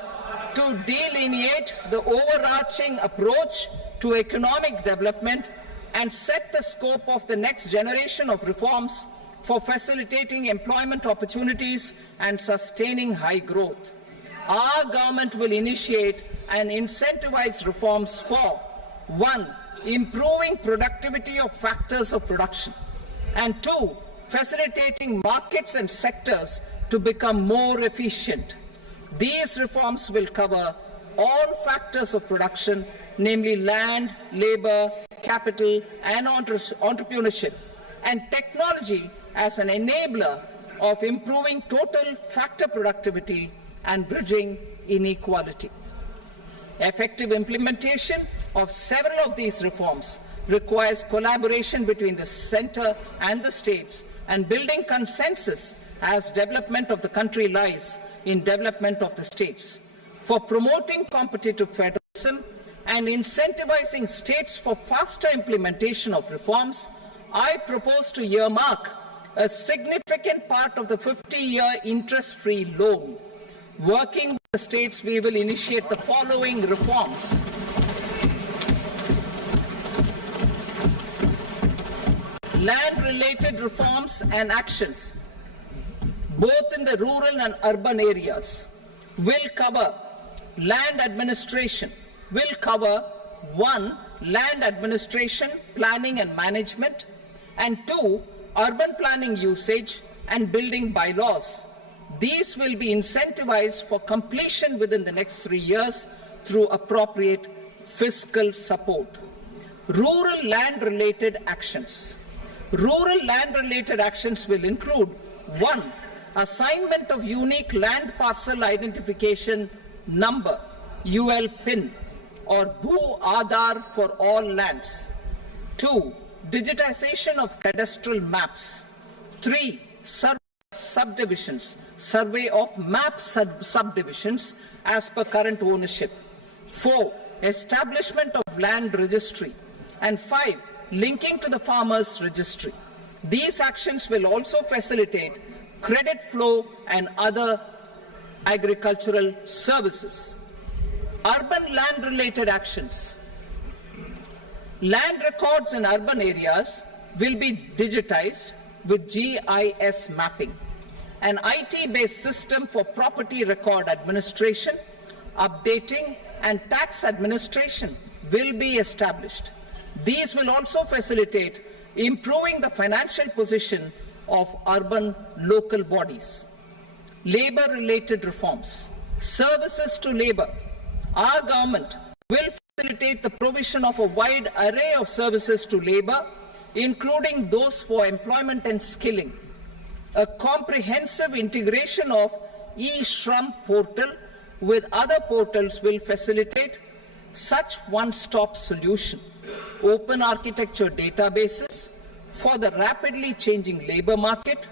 to delineate the overarching approach to economic development and set the scope of the next generation of reforms for facilitating employment opportunities and sustaining high growth. Our government will initiate and incentivize reforms for 1. Improving productivity of factors of production, and 2. Facilitating markets and sectors to become more efficient. These reforms will cover all factors of production, namely land, labor, capital, and entrepreneurship, and technology as an enabler of improving total factor productivity and bridging inequality. Effective implementation of several of these reforms requires collaboration between the center and the states and building consensus as development of the country lies in development of the states. For promoting competitive federalism and incentivizing states for faster implementation of reforms, I propose to earmark a significant part of the 50-year interest-free loan. Working with the states, we will initiate the following reforms. Land-related reforms and actions, both in the rural and urban areas, will cover land administration, will cover 1. Land administration, planning and management, and 2. Urban planning usage and building bylaws. These will be incentivized for completion within the next 3 years through appropriate fiscal support. Rural land-related actions. Rural land-related actions will include 1. Assignment of unique land parcel identification number, UL PIN, or Bhu Aadhaar for all lands. 2. Digitization of cadastral maps. 3. Subdivisions, survey of map subdivisions as per current ownership. 4. Establishment of land registry. And 5. Linking to the farmers registry. These actions will also facilitate credit flow and other agricultural services. Urban land-related actions. Land records in urban areas will be digitized with GIS mapping, an IT-based system for property record administration, updating and tax administration will be established. These will also facilitate improving the financial position of urban local bodies. Labour-related reforms, services to labour. Our government will facilitate the provision of a wide array of services to labour, including those for employment and skilling. A comprehensive integration of eShram portal with other portals will facilitate such one-stop solution. Open architecture databases for the rapidly changing labour market,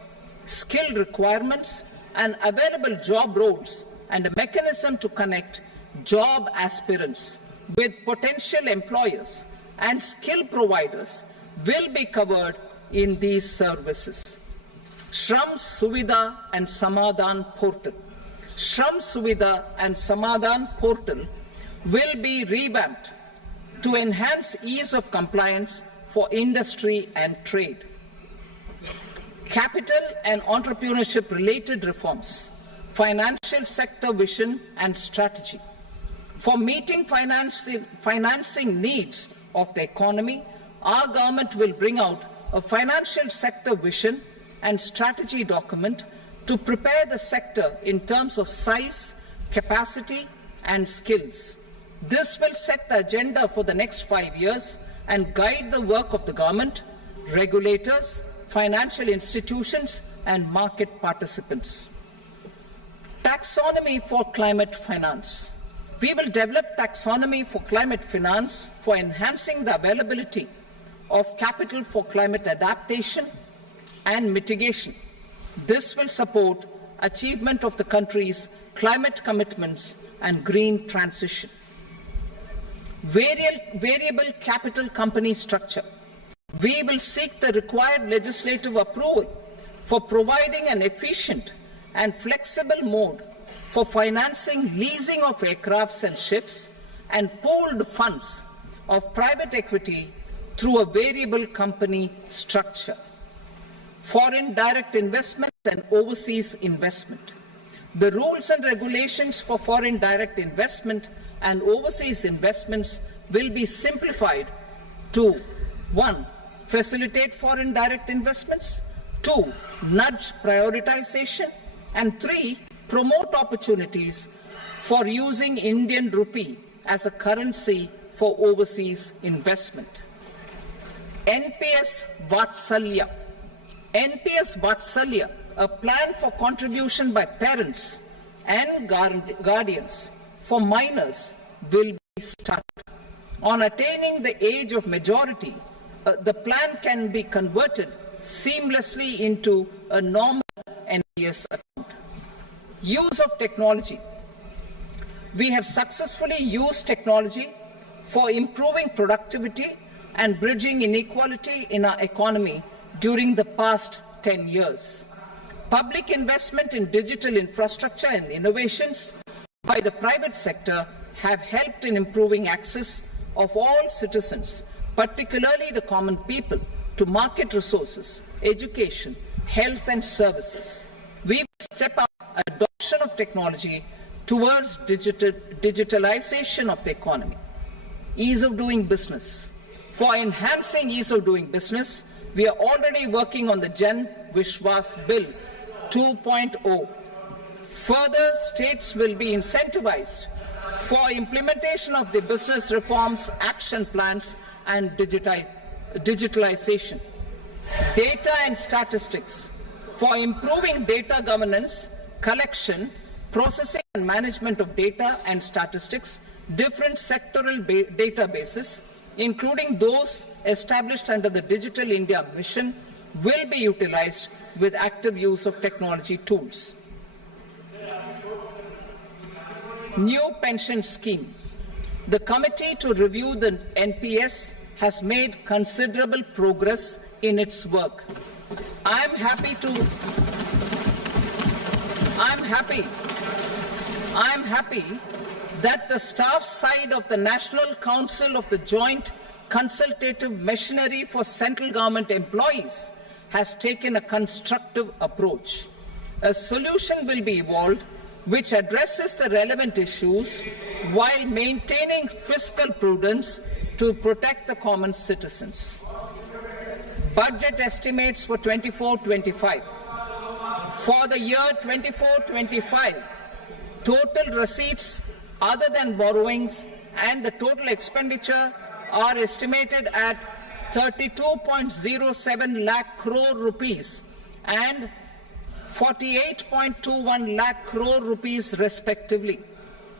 skill requirements and available job roles, and a mechanism to connect job aspirants with potential employers and skill providers will be covered in these services. Shram Suvidha and Samadhan portal. Shram Suvidha and Samadhan portal will be revamped to enhance ease of compliance for industry and trade. Capital and entrepreneurship related reforms, financial sector vision and strategy. For meeting financing needs of the economy, our government will bring out a financial sector vision and strategy document to prepare the sector in terms of size, capacity and skills. This will set the agenda for the next 5 years and guide the work of the government, regulators, financial institutions and market participants. Taxonomy for climate finance. We will develop taxonomy for climate finance for enhancing the availability of capital for climate adaptation and mitigation. This will support achievement of the country's climate commitments and green transition. Variable capital company structure. We will seek the required legislative approval for providing an efficient and flexible mode for financing leasing of aircrafts and ships and pooled funds of private equity through a variable company structure. Foreign direct investment and overseas investment. The rules and regulations for foreign direct investment and overseas investments will be simplified to 1. Facilitate foreign direct investments, 2. Nudge prioritization, and 3. Promote opportunities for using Indian rupee as a currency for overseas investment. NPS Vatsalya. NPS Vatsalya, a plan for contribution by parents and guardians for minors, will be started. On attaining the age of majority, the plan can be converted seamlessly into a normal NPS account. Use of technology. We have successfully used technology for improving productivity and bridging inequality in our economy during the past 10 years. Public investment in digital infrastructure and innovations by the private sector have helped in improving access of all citizens, particularly the common people, to market resources, education, health and services. We will step up adoption of technology towards digitalization of the economy. Ease of doing business. For enhancing ease of doing business, we are already working on the Jan Vishwas Bill 2.0. Further, states will be incentivized for implementation of the business reforms, action plans and digitalization. Data and statistics. For improving data governance, collection, processing and management of data and statistics, different sectoral databases, including those established under the Digital India Mission, will be utilized with active use of technology tools. New pension scheme. The committee to review the NPS has made considerable progress in its work. I'm happy that the staff side of the National Council of the Joint Consultative Machinery for Central Government Employees has taken a constructive approach. A solution will be evolved which addresses the relevant issues while maintaining fiscal prudence to protect the common citizens. Budget estimates for 24-25. For the year 24-25, total receipts other than borrowings and the total expenditure are estimated at 32.07 lakh crore rupees and 48.21 lakh crore rupees respectively.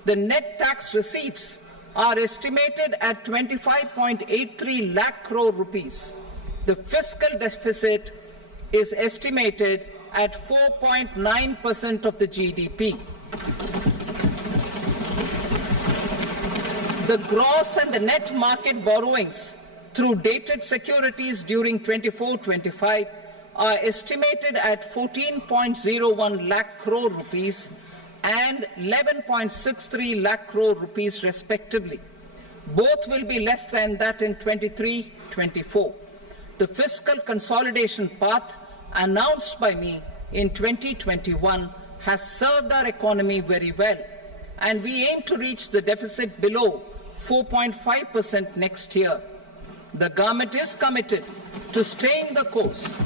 The net tax receipts are estimated at 25.83 lakh crore rupees. The fiscal deficit is estimated at 4.9% of the GDP. The gross and the net market borrowings through dated securities during 24-25 are estimated at 14.01 lakh crore rupees and 11.63 lakh crore rupees respectively. Both will be less than that in 23-24. The fiscal consolidation path announced by me in 2021 has served our economy very well, and we aim to reach the deficit below 4.5% next year. The government is committed to staying the course.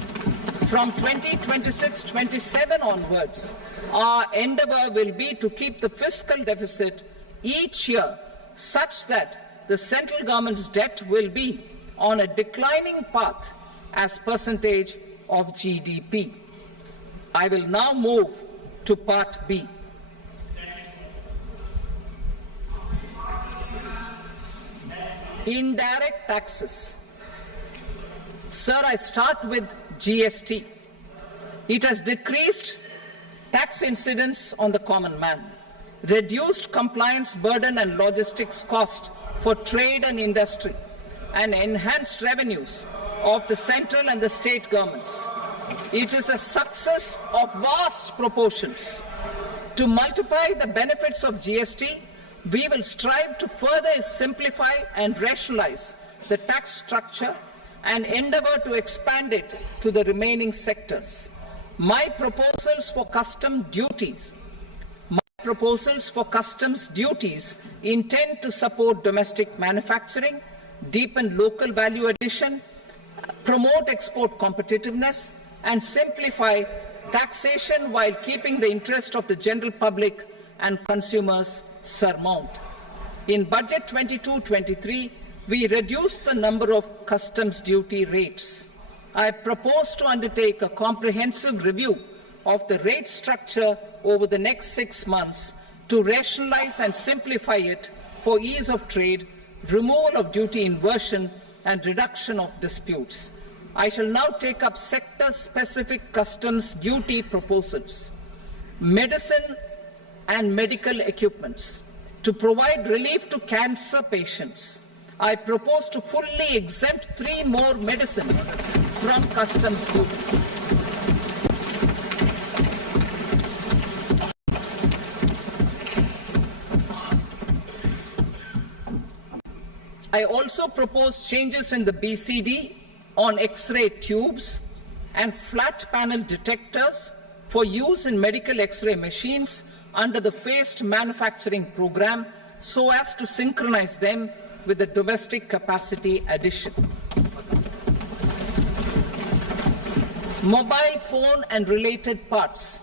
From 2026-27 onwards, our endeavour will be to keep the fiscal deficit each year such that the central government's debt will be on a declining path as percentage of GDP. I will now move to Part B. Indirect taxes. Sir, I start with GST. It has decreased tax incidence on the common man, reduced compliance burden and logistics cost for trade and industry, and enhanced revenues of the central and the state governments. It is a success of vast proportions. To multiply the benefits of GST, we will strive to further simplify and rationalize the tax structure and endeavour to expand it to the remaining sectors. My proposals for customs duties intend to support domestic manufacturing, deepen local value addition, promote export competitiveness, and simplify taxation while keeping the interest of the general public and consumers surmount. In Budget 22-23, we reduced the number of customs duty rates. I propose to undertake a comprehensive review of the rate structure over the next 6 months to rationalize and simplify it for ease of trade, removal of duty inversion, and reduction of disputes. I shall now take up sector-specific customs duty proposals. Medicine and medical equipments. To provide relief to cancer patients, I propose to fully exempt 3 more medicines from customs duties. I also propose changes in the BCD on X-ray tubes and flat panel detectors for use in medical X-ray machines under the phased manufacturing program so as to synchronize them with the domestic capacity addition. Mobile phone and related parts.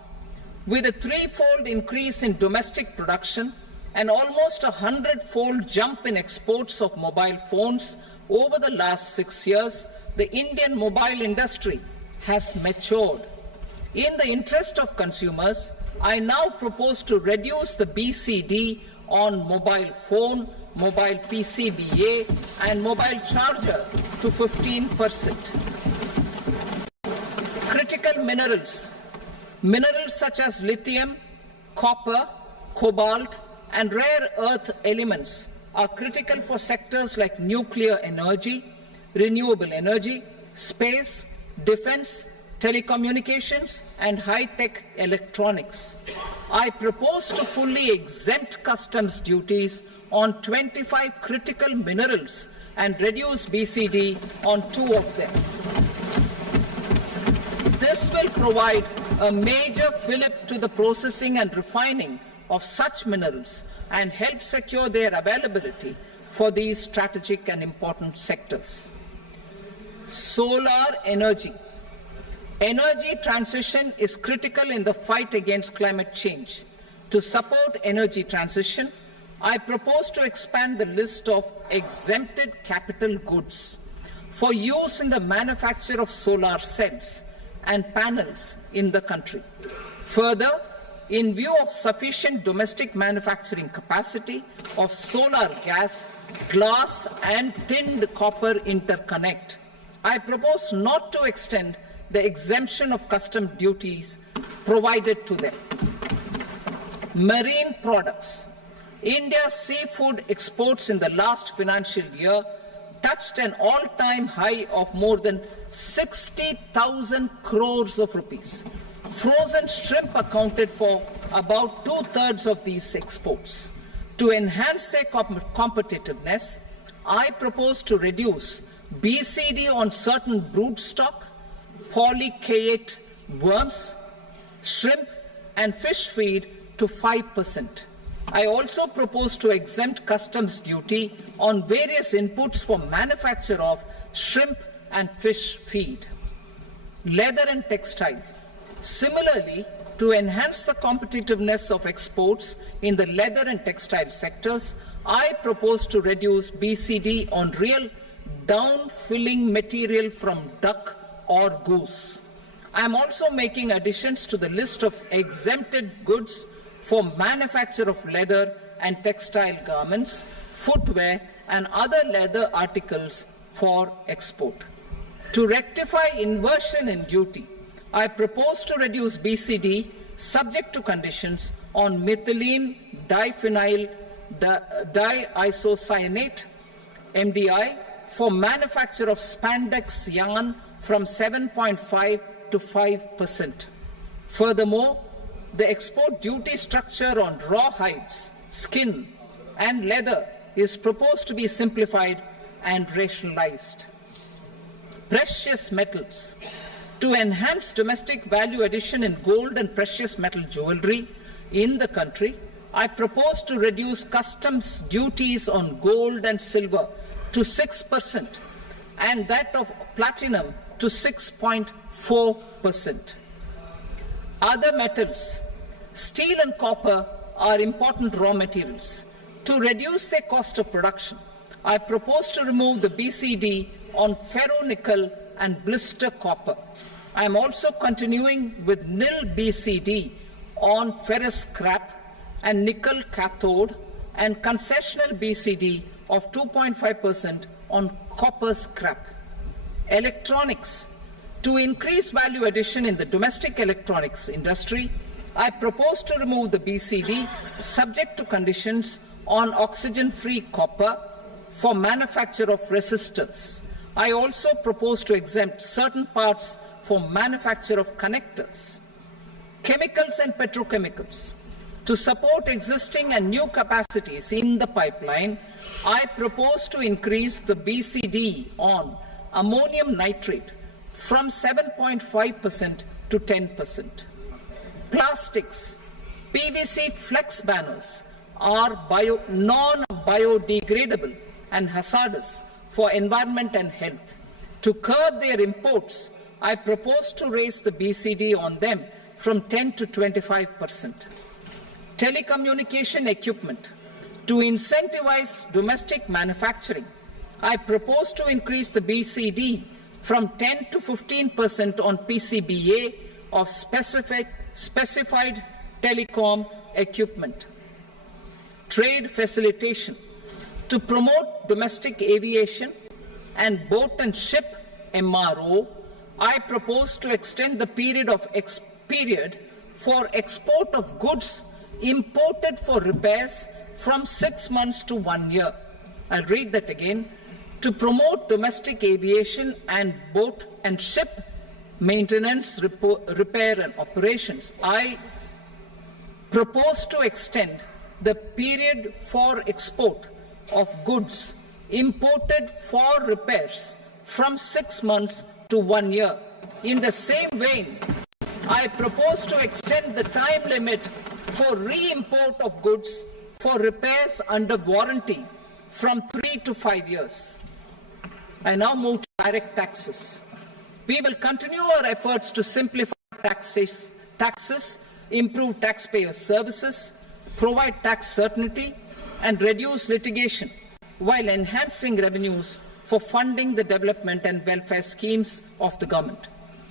With a 3-fold increase in domestic production and almost a 100-fold jump in exports of mobile phones over the last 6 years, the Indian mobile industry has matured. In the interest of consumers, I now propose to reduce the BCD on mobile phone, mobile PCBA, and mobile charger to 15%. Critical minerals. Minerals such as lithium, copper, cobalt, and rare earth elements are critical for sectors like nuclear energy, renewable energy, space, defense, telecommunications, and high-tech electronics. I propose to fully exempt customs duties on 25 critical minerals and reduce BCD on 2 of them. This will provide a major fillip to the processing and refining of such minerals and help secure their availability for these strategic and important sectors. Solar energy. Energy transition is critical in the fight against climate change. To support energy transition, I propose to expand the list of exempted capital goods for use in the manufacture of solar cells and panels in the country. Further, in view of sufficient domestic manufacturing capacity of solar gas, glass and tinned copper interconnect, I propose not to extend the exemption of custom duties provided to them. Marine products. India's seafood exports in the last financial year touched an all-time high of more than 60,000 crores of rupees. Frozen shrimp accounted for about 2/3 of these exports. To enhance their competitiveness, I propose to reduce BCD on certain broodstock, polychaete worms, shrimp and fish feed to 5%. I also propose to exempt customs duty on various inputs for manufacture of shrimp and fish feed. Leather and textile. Similarly, to enhance the competitiveness of exports in the leather and textile sectors, I propose to reduce BCD on real down-filling material from duck or goose. I am also making additions to the list of exempted goods for manufacture of leather and textile garments, footwear, and other leather articles for export. To rectify inversion in duty, I propose to reduce BCD subject to conditions on methylene diphenyl diisocyanate (MDI) for manufacture of spandex yarn from 7.5 to 5%. Furthermore, the export duty structure on raw hides, skin, and leather is proposed to be simplified and rationalized. Precious metals. To enhance domestic value addition in gold and precious metal jewelry in the country, I propose to reduce customs duties on gold and silver to 6% and that of platinum to 6.4%. Other metals. Steel and copper are important raw materials. To reduce their cost of production, I propose to remove the BCD on ferronickel and blister copper. I am also continuing with nil BCD on ferrous scrap and nickel cathode and concessional BCD of 2.5% on copper scrap. Electronics. To increase value addition in the domestic electronics industry, I propose to remove the BCD subject to conditions on oxygen-free copper for manufacture of resistors. I also propose to exempt certain parts for manufacture of connectors. Chemicals and petrochemicals. To support existing and new capacities in the pipeline, I propose to increase the BCD on ammonium nitrate from 7.5% to 10%. Plastics. PVC flex banners are non-biodegradable and hazardous for environment and health. To curb their imports, I propose to raise the BCD on them from 10 to 25%. Telecommunication equipment. To incentivize domestic manufacturing, I propose to increase the BCD from 10 to 15% on PCBA of specified telecom equipment. Trade facilitation. To promote domestic aviation and boat and ship MRO, I propose to extend the period for export of goods imported for repairs from 6 months to 1 year. I'll read that again. To promote domestic aviation and boat and ship maintenance, repair and operations, I propose to extend the period for export of goods imported for repairs from 6 months to 1 year. In the same vein, I propose to extend the time limit for re-import of goods for repairs under warranty from 3 to 5 years. I now move to direct taxes. We will continue our efforts to simplify taxes, improve taxpayer services, provide tax certainty, and reduce litigation while enhancing revenues for funding the development and welfare schemes of the government.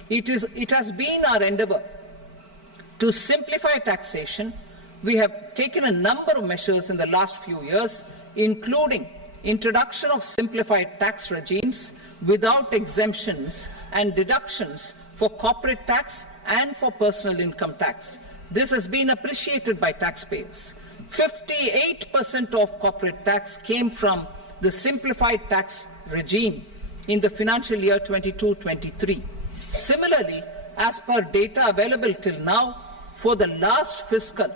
It has been our endeavour to simplify taxation. We have taken a number of measures in the last few years, including introduction of simplified tax regimes without exemptions and deductions for corporate tax and for personal income tax. This has been appreciated by taxpayers. 58% of corporate tax came from the simplified tax regime in the financial year 22-23. Similarly, as per data available till now, for the last fiscal,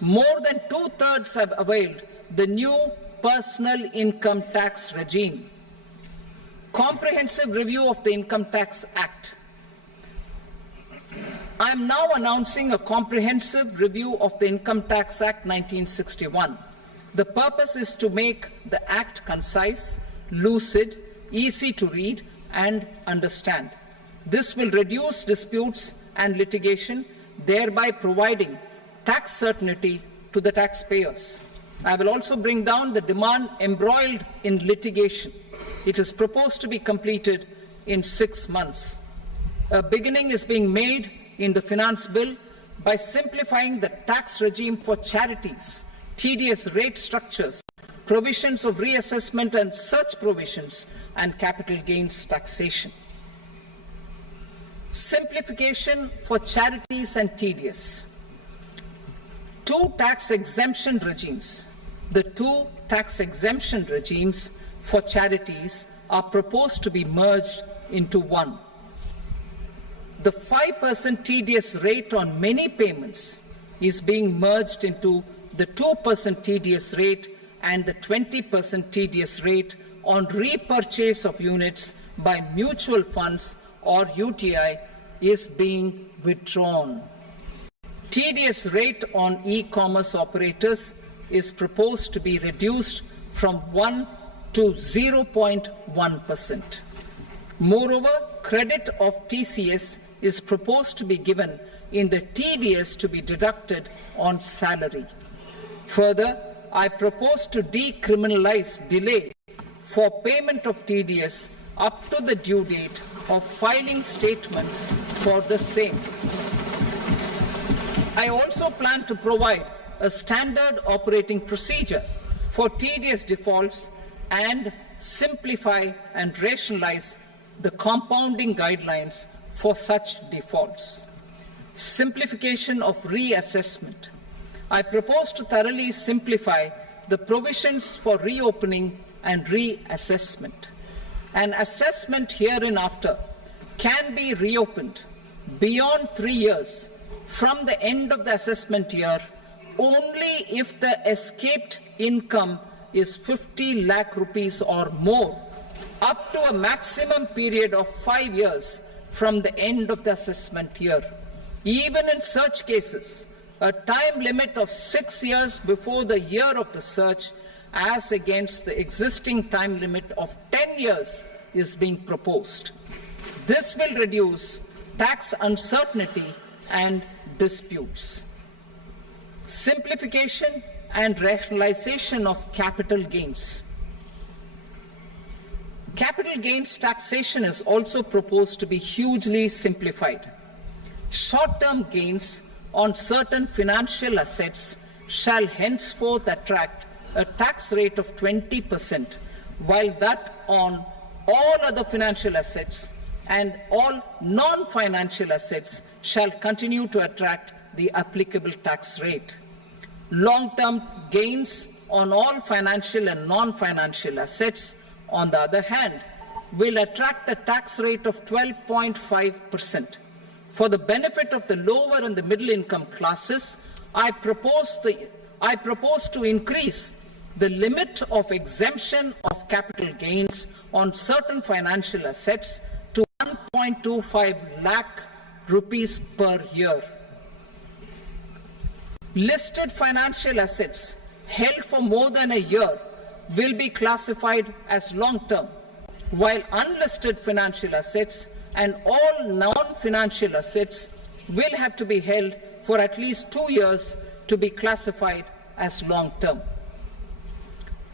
more than 2/3 have availed the new personal income tax regime. Comprehensive review of the Income Tax Act. I am now announcing a comprehensive review of the Income Tax Act 1961. The purpose is to make the Act concise, lucid, easy to read and understand. This will reduce disputes and litigation, thereby providing tax certainty to the taxpayers. I will also bring down the demand embroiled in litigation. It is proposed to be completed in 6 months. A beginning is being made in the Finance Bill by simplifying the tax regime for charities, tedious rate structures, provisions of reassessment and such provisions, and capital gains taxation. Simplification for charities and tedious. Two tax exemption regimes. The two tax exemption regimes for charities are proposed to be merged into one. The 5% TDS rate on many payments is being merged into the 2% TDS rate, and the 20% TDS rate on repurchase of units by mutual funds or UTI is being withdrawn. TDS rate on e-commerce operators is proposed to be reduced from 1 to 0.1%. Moreover, credit of TCS is proposed to be given in the TDS to be deducted on salary. Further, I propose to decriminalize delay for payment of TDS up to the due date of filing statement for the same. I also plan to provide a standard operating procedure for TDS defaults and simplify and rationalize the compounding guidelines for such defaults. Simplification of reassessment. I propose to thoroughly simplify the provisions for reopening and reassessment. An assessment hereinafter can be reopened beyond 3 years from the end of the assessment year only if the escaped income is 50 lakh rupees or more, up to a maximum period of 5 years from the end of the assessment year. Even in such cases, a time limit of 6 years before the year of the search, as against the existing time limit of 10 years, is being proposed. This will reduce tax uncertainty and disputes. Simplification and rationalization of capital gains. Capital gains taxation is also proposed to be hugely simplified. Short-term gains on certain financial assets shall henceforth attract a tax rate of 20%, while that on all other financial assets and all non-financial assets shall continue to attract the applicable tax rate. Long-term gains on all financial and non-financial assets, on the other hand, will attract a tax rate of 12.5%. For the benefit of the lower and the middle income classes, I propose to increase the limit of exemption of capital gains on certain financial assets to 1.25 lakh rupees per year. Listed financial assets held for more than a year will be classified as long-term, while unlisted financial assets and all non-financial assets will have to be held for at least 2 years to be classified as long-term.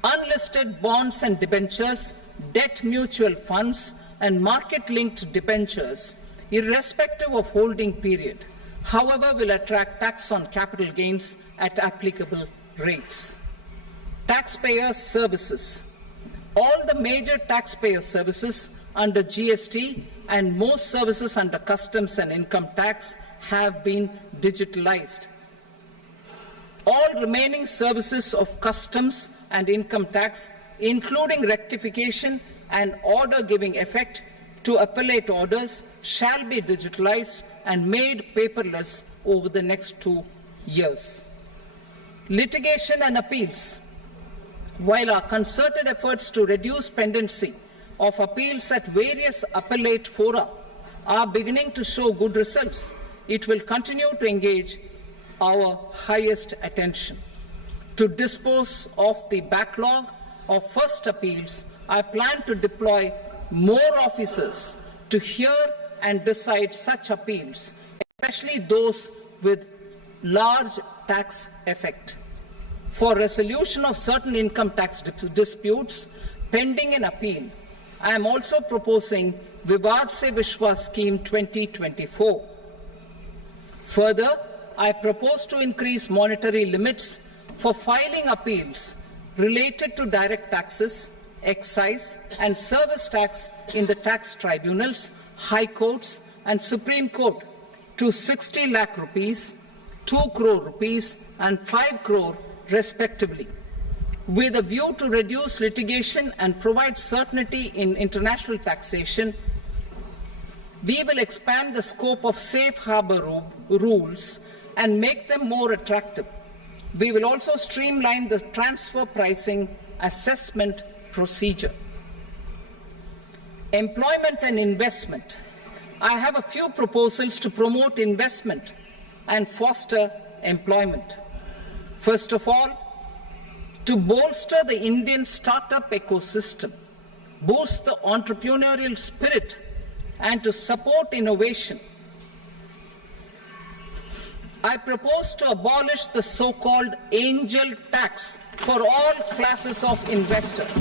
Unlisted bonds and debentures, debt mutual funds, and market-linked debentures, irrespective of holding period, however, will attract tax on capital gains at applicable rates. Taxpayer services. All the major taxpayer services under GST and most services under customs and income tax have been digitalized. All remaining services of customs and income tax, including rectification and order giving effect to appellate orders, shall be digitalized and made paperless over the next 2 years. Litigation and appeals. While our concerted efforts to reduce pendency of appeals at various appellate fora are beginning to show good results, it will continue to engage our highest attention. To dispose of the backlog of first appeals, I plan to deploy more officers to hear and decide such appeals, especially those with large tax effect. For resolution of certain income tax disputes pending in appeal, I am also proposing Vivad Se Vishwas Scheme 2024. Further, I propose to increase monetary limits for filing appeals related to direct taxes, excise and service tax in the tax tribunals, high courts and Supreme Court to 60 lakh rupees, 2 crore rupees and 5 crore respectively. With a view to reduce litigation and provide certainty in international taxation, we will expand the scope of safe harbor rules and make them more attractive. We will also streamline the transfer pricing assessment procedure. Employment and investment. I have a few proposals to promote investment and foster employment. First of all, to bolster the Indian startup ecosystem, boost the entrepreneurial spirit, and to support innovation, I propose to abolish the so-called angel tax for all classes of investors.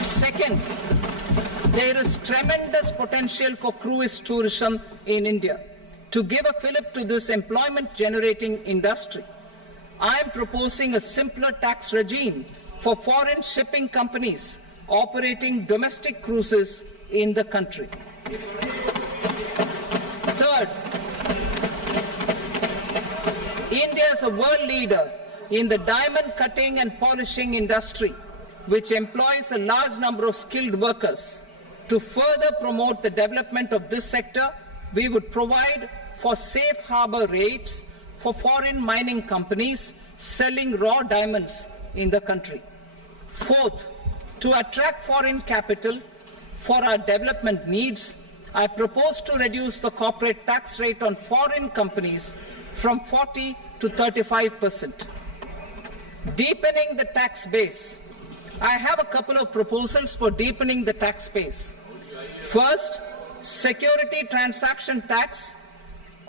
Second, there is tremendous potential for cruise tourism in India. To give a fillip to this employment-generating industry, I am proposing a simpler tax regime for foreign shipping companies operating domestic cruises in the country. Third, India is a world leader in the diamond cutting and polishing industry, which employs a large number of skilled workers. To further promote the development of this sector, we would provide for safe harbor rates for foreign mining companies selling raw diamonds in the country. Fourth, to attract foreign capital for our development needs, I propose to reduce the corporate tax rate on foreign companies from 40 to 35%. Deepening the tax base. I have a couple of proposals for deepening the tax base. First, security transaction tax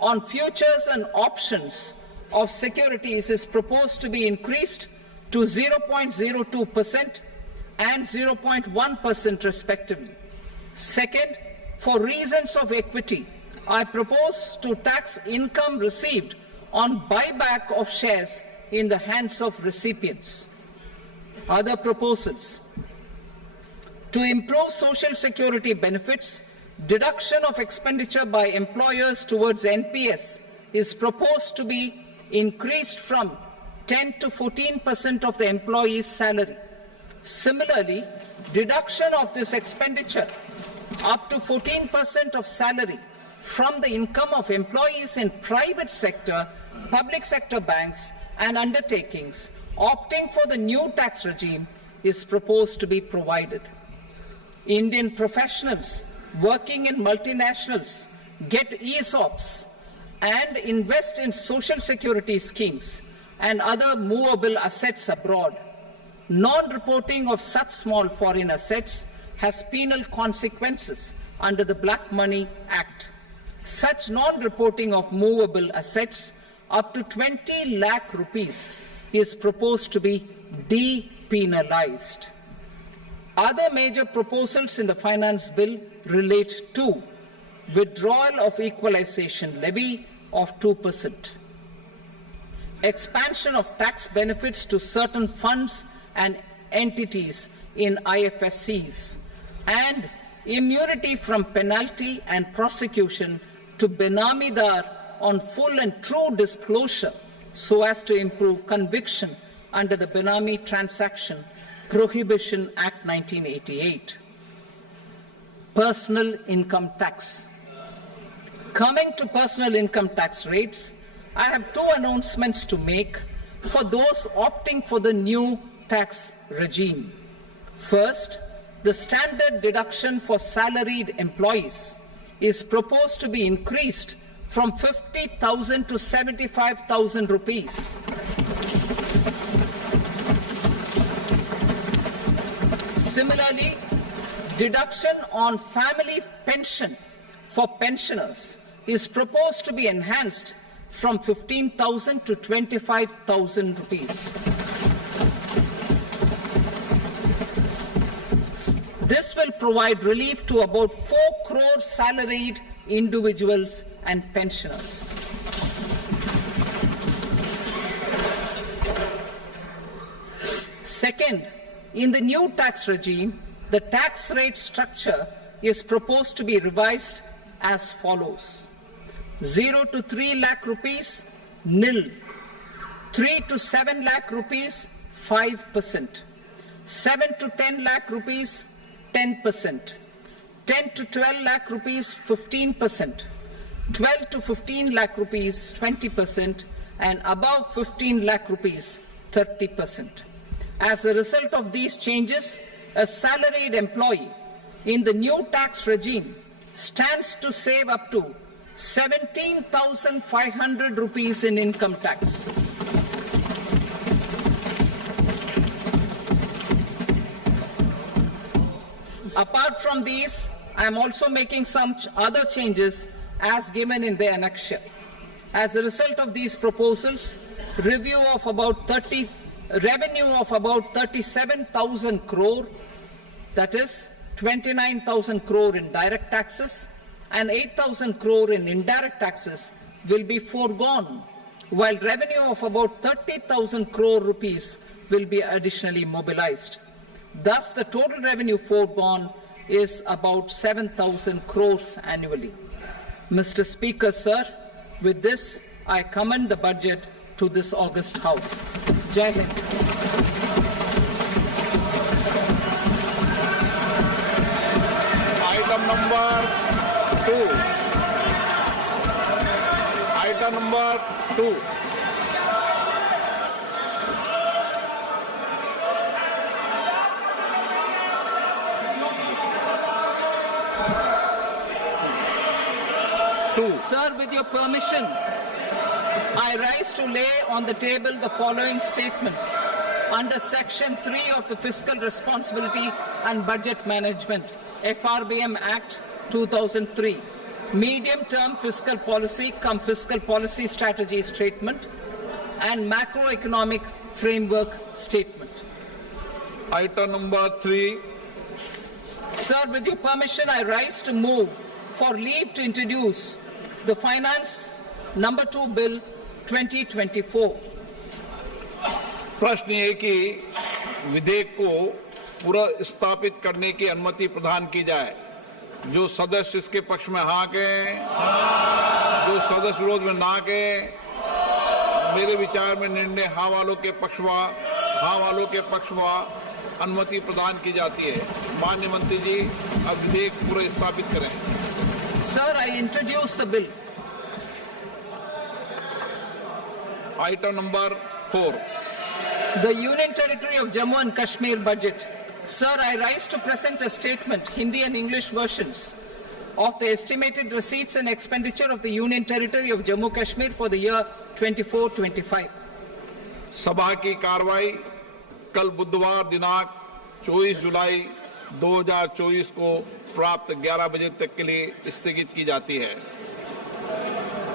on futures and options of securities is proposed to be increased to 0.02% and 0.1% respectively. Second, for reasons of equity, I propose to tax income received on buyback of shares in the hands of recipients. Other proposals. To improve social security benefits, deduction of expenditure by employers towards NPS is proposed to be increased from 10 to 14% of the employee's salary. Similarly, deduction of this expenditure up to 14% of salary from the income of employees in private sector, public sector banks and undertakings opting for the new tax regime is proposed to be provided. Indian professionals working in multinationals get ESOPs and invest in social security schemes and other movable assets abroad. Non-reporting of such small foreign assets has penal consequences under the Black Money Act. Such non-reporting of movable assets up to 20 lakh rupees is proposed to be depenalized. Other major proposals in the finance bill relate to withdrawal of equalization levy of 2%, expansion of tax benefits to certain funds and entities in IFSCs, and immunity from penalty and prosecution to Benamidar on full and true disclosure so as to improve conviction under the Benami Transaction Prohibition Act 1988. Personal income tax. Coming to personal income tax rates, I have two announcements to make for those opting for the new tax regime. First, the standard deduction for salaried employees is proposed to be increased from 50,000 to 75,000 rupees. Similarly, deduction on family pension for pensioners is proposed to be enhanced from 15,000 to 25,000 rupees. This will provide relief to about 4 crore salaried individuals and pensioners. Second, in the new tax regime, the tax rate structure is proposed to be revised as follows: 0 to 3 lakh rupees, nil; 3 to 7 lakh rupees, 5%; 7 to 10 lakh rupees, 10%; 10 to 12 lakh rupees, 15%; 12 to 15 lakh rupees, 20%; and above 15 lakh rupees, 30%. As a result of these changes, a salaried employee in the new tax regime stands to save up to 17,500 rupees in income tax. Apart from these, I am also making some other changes as given in the annexure. As a result of these proposals, revenue of about 37,000 crore, that is 29,000 crore in direct taxes and 8,000 crore in indirect taxes, will be foregone, while revenue of about 30,000 crore rupees will be additionally mobilized. Thus, the total revenue foregone is about 7,000 crores annually. Mr. Speaker, sir, with this, I commend the budget to this august House. Jai Hind. Item number 2. Item number 2. Sir, with your permission, I rise to lay on the table the following statements under Section 3 of the Fiscal Responsibility and Budget Management, FRBM Act 2003, Medium-Term Fiscal Policy cum Fiscal Policy Strategy Statement and Macroeconomic Framework Statement. Item number 3. Sir, with your permission, I rise to move for leave to introduce the Finance Number 2 Bill 2024. प्रश्न ये कि विधेयक को पुनर्स्थापित करने की अनुमति प्रदान की जाए। जो सदस्य इसके पक्ष में हाँ कहें, जो सदस्य विरोध में ना कहें, मेरे विचार में निर्णय हाँ वालों के पक्ष में अनुमति प्रदान की जाती है। माननीय मंत्री जी, अब विधेयक पुनर्स्थापित करें। Sir, I introduce the bill. Item number 4. The Union Territory of Jammu and Kashmir budget. Sir, I rise to present a statement, Hindi and English versions, of the estimated receipts and expenditure of the Union Territory of Jammu Kashmir for the year 24-25. सभा की कार्रवाई कल बुधवार दिनांक 24 जुलाई 2024 को प्राप्त 11 बजे तक के लिए स्थगित की जाती है।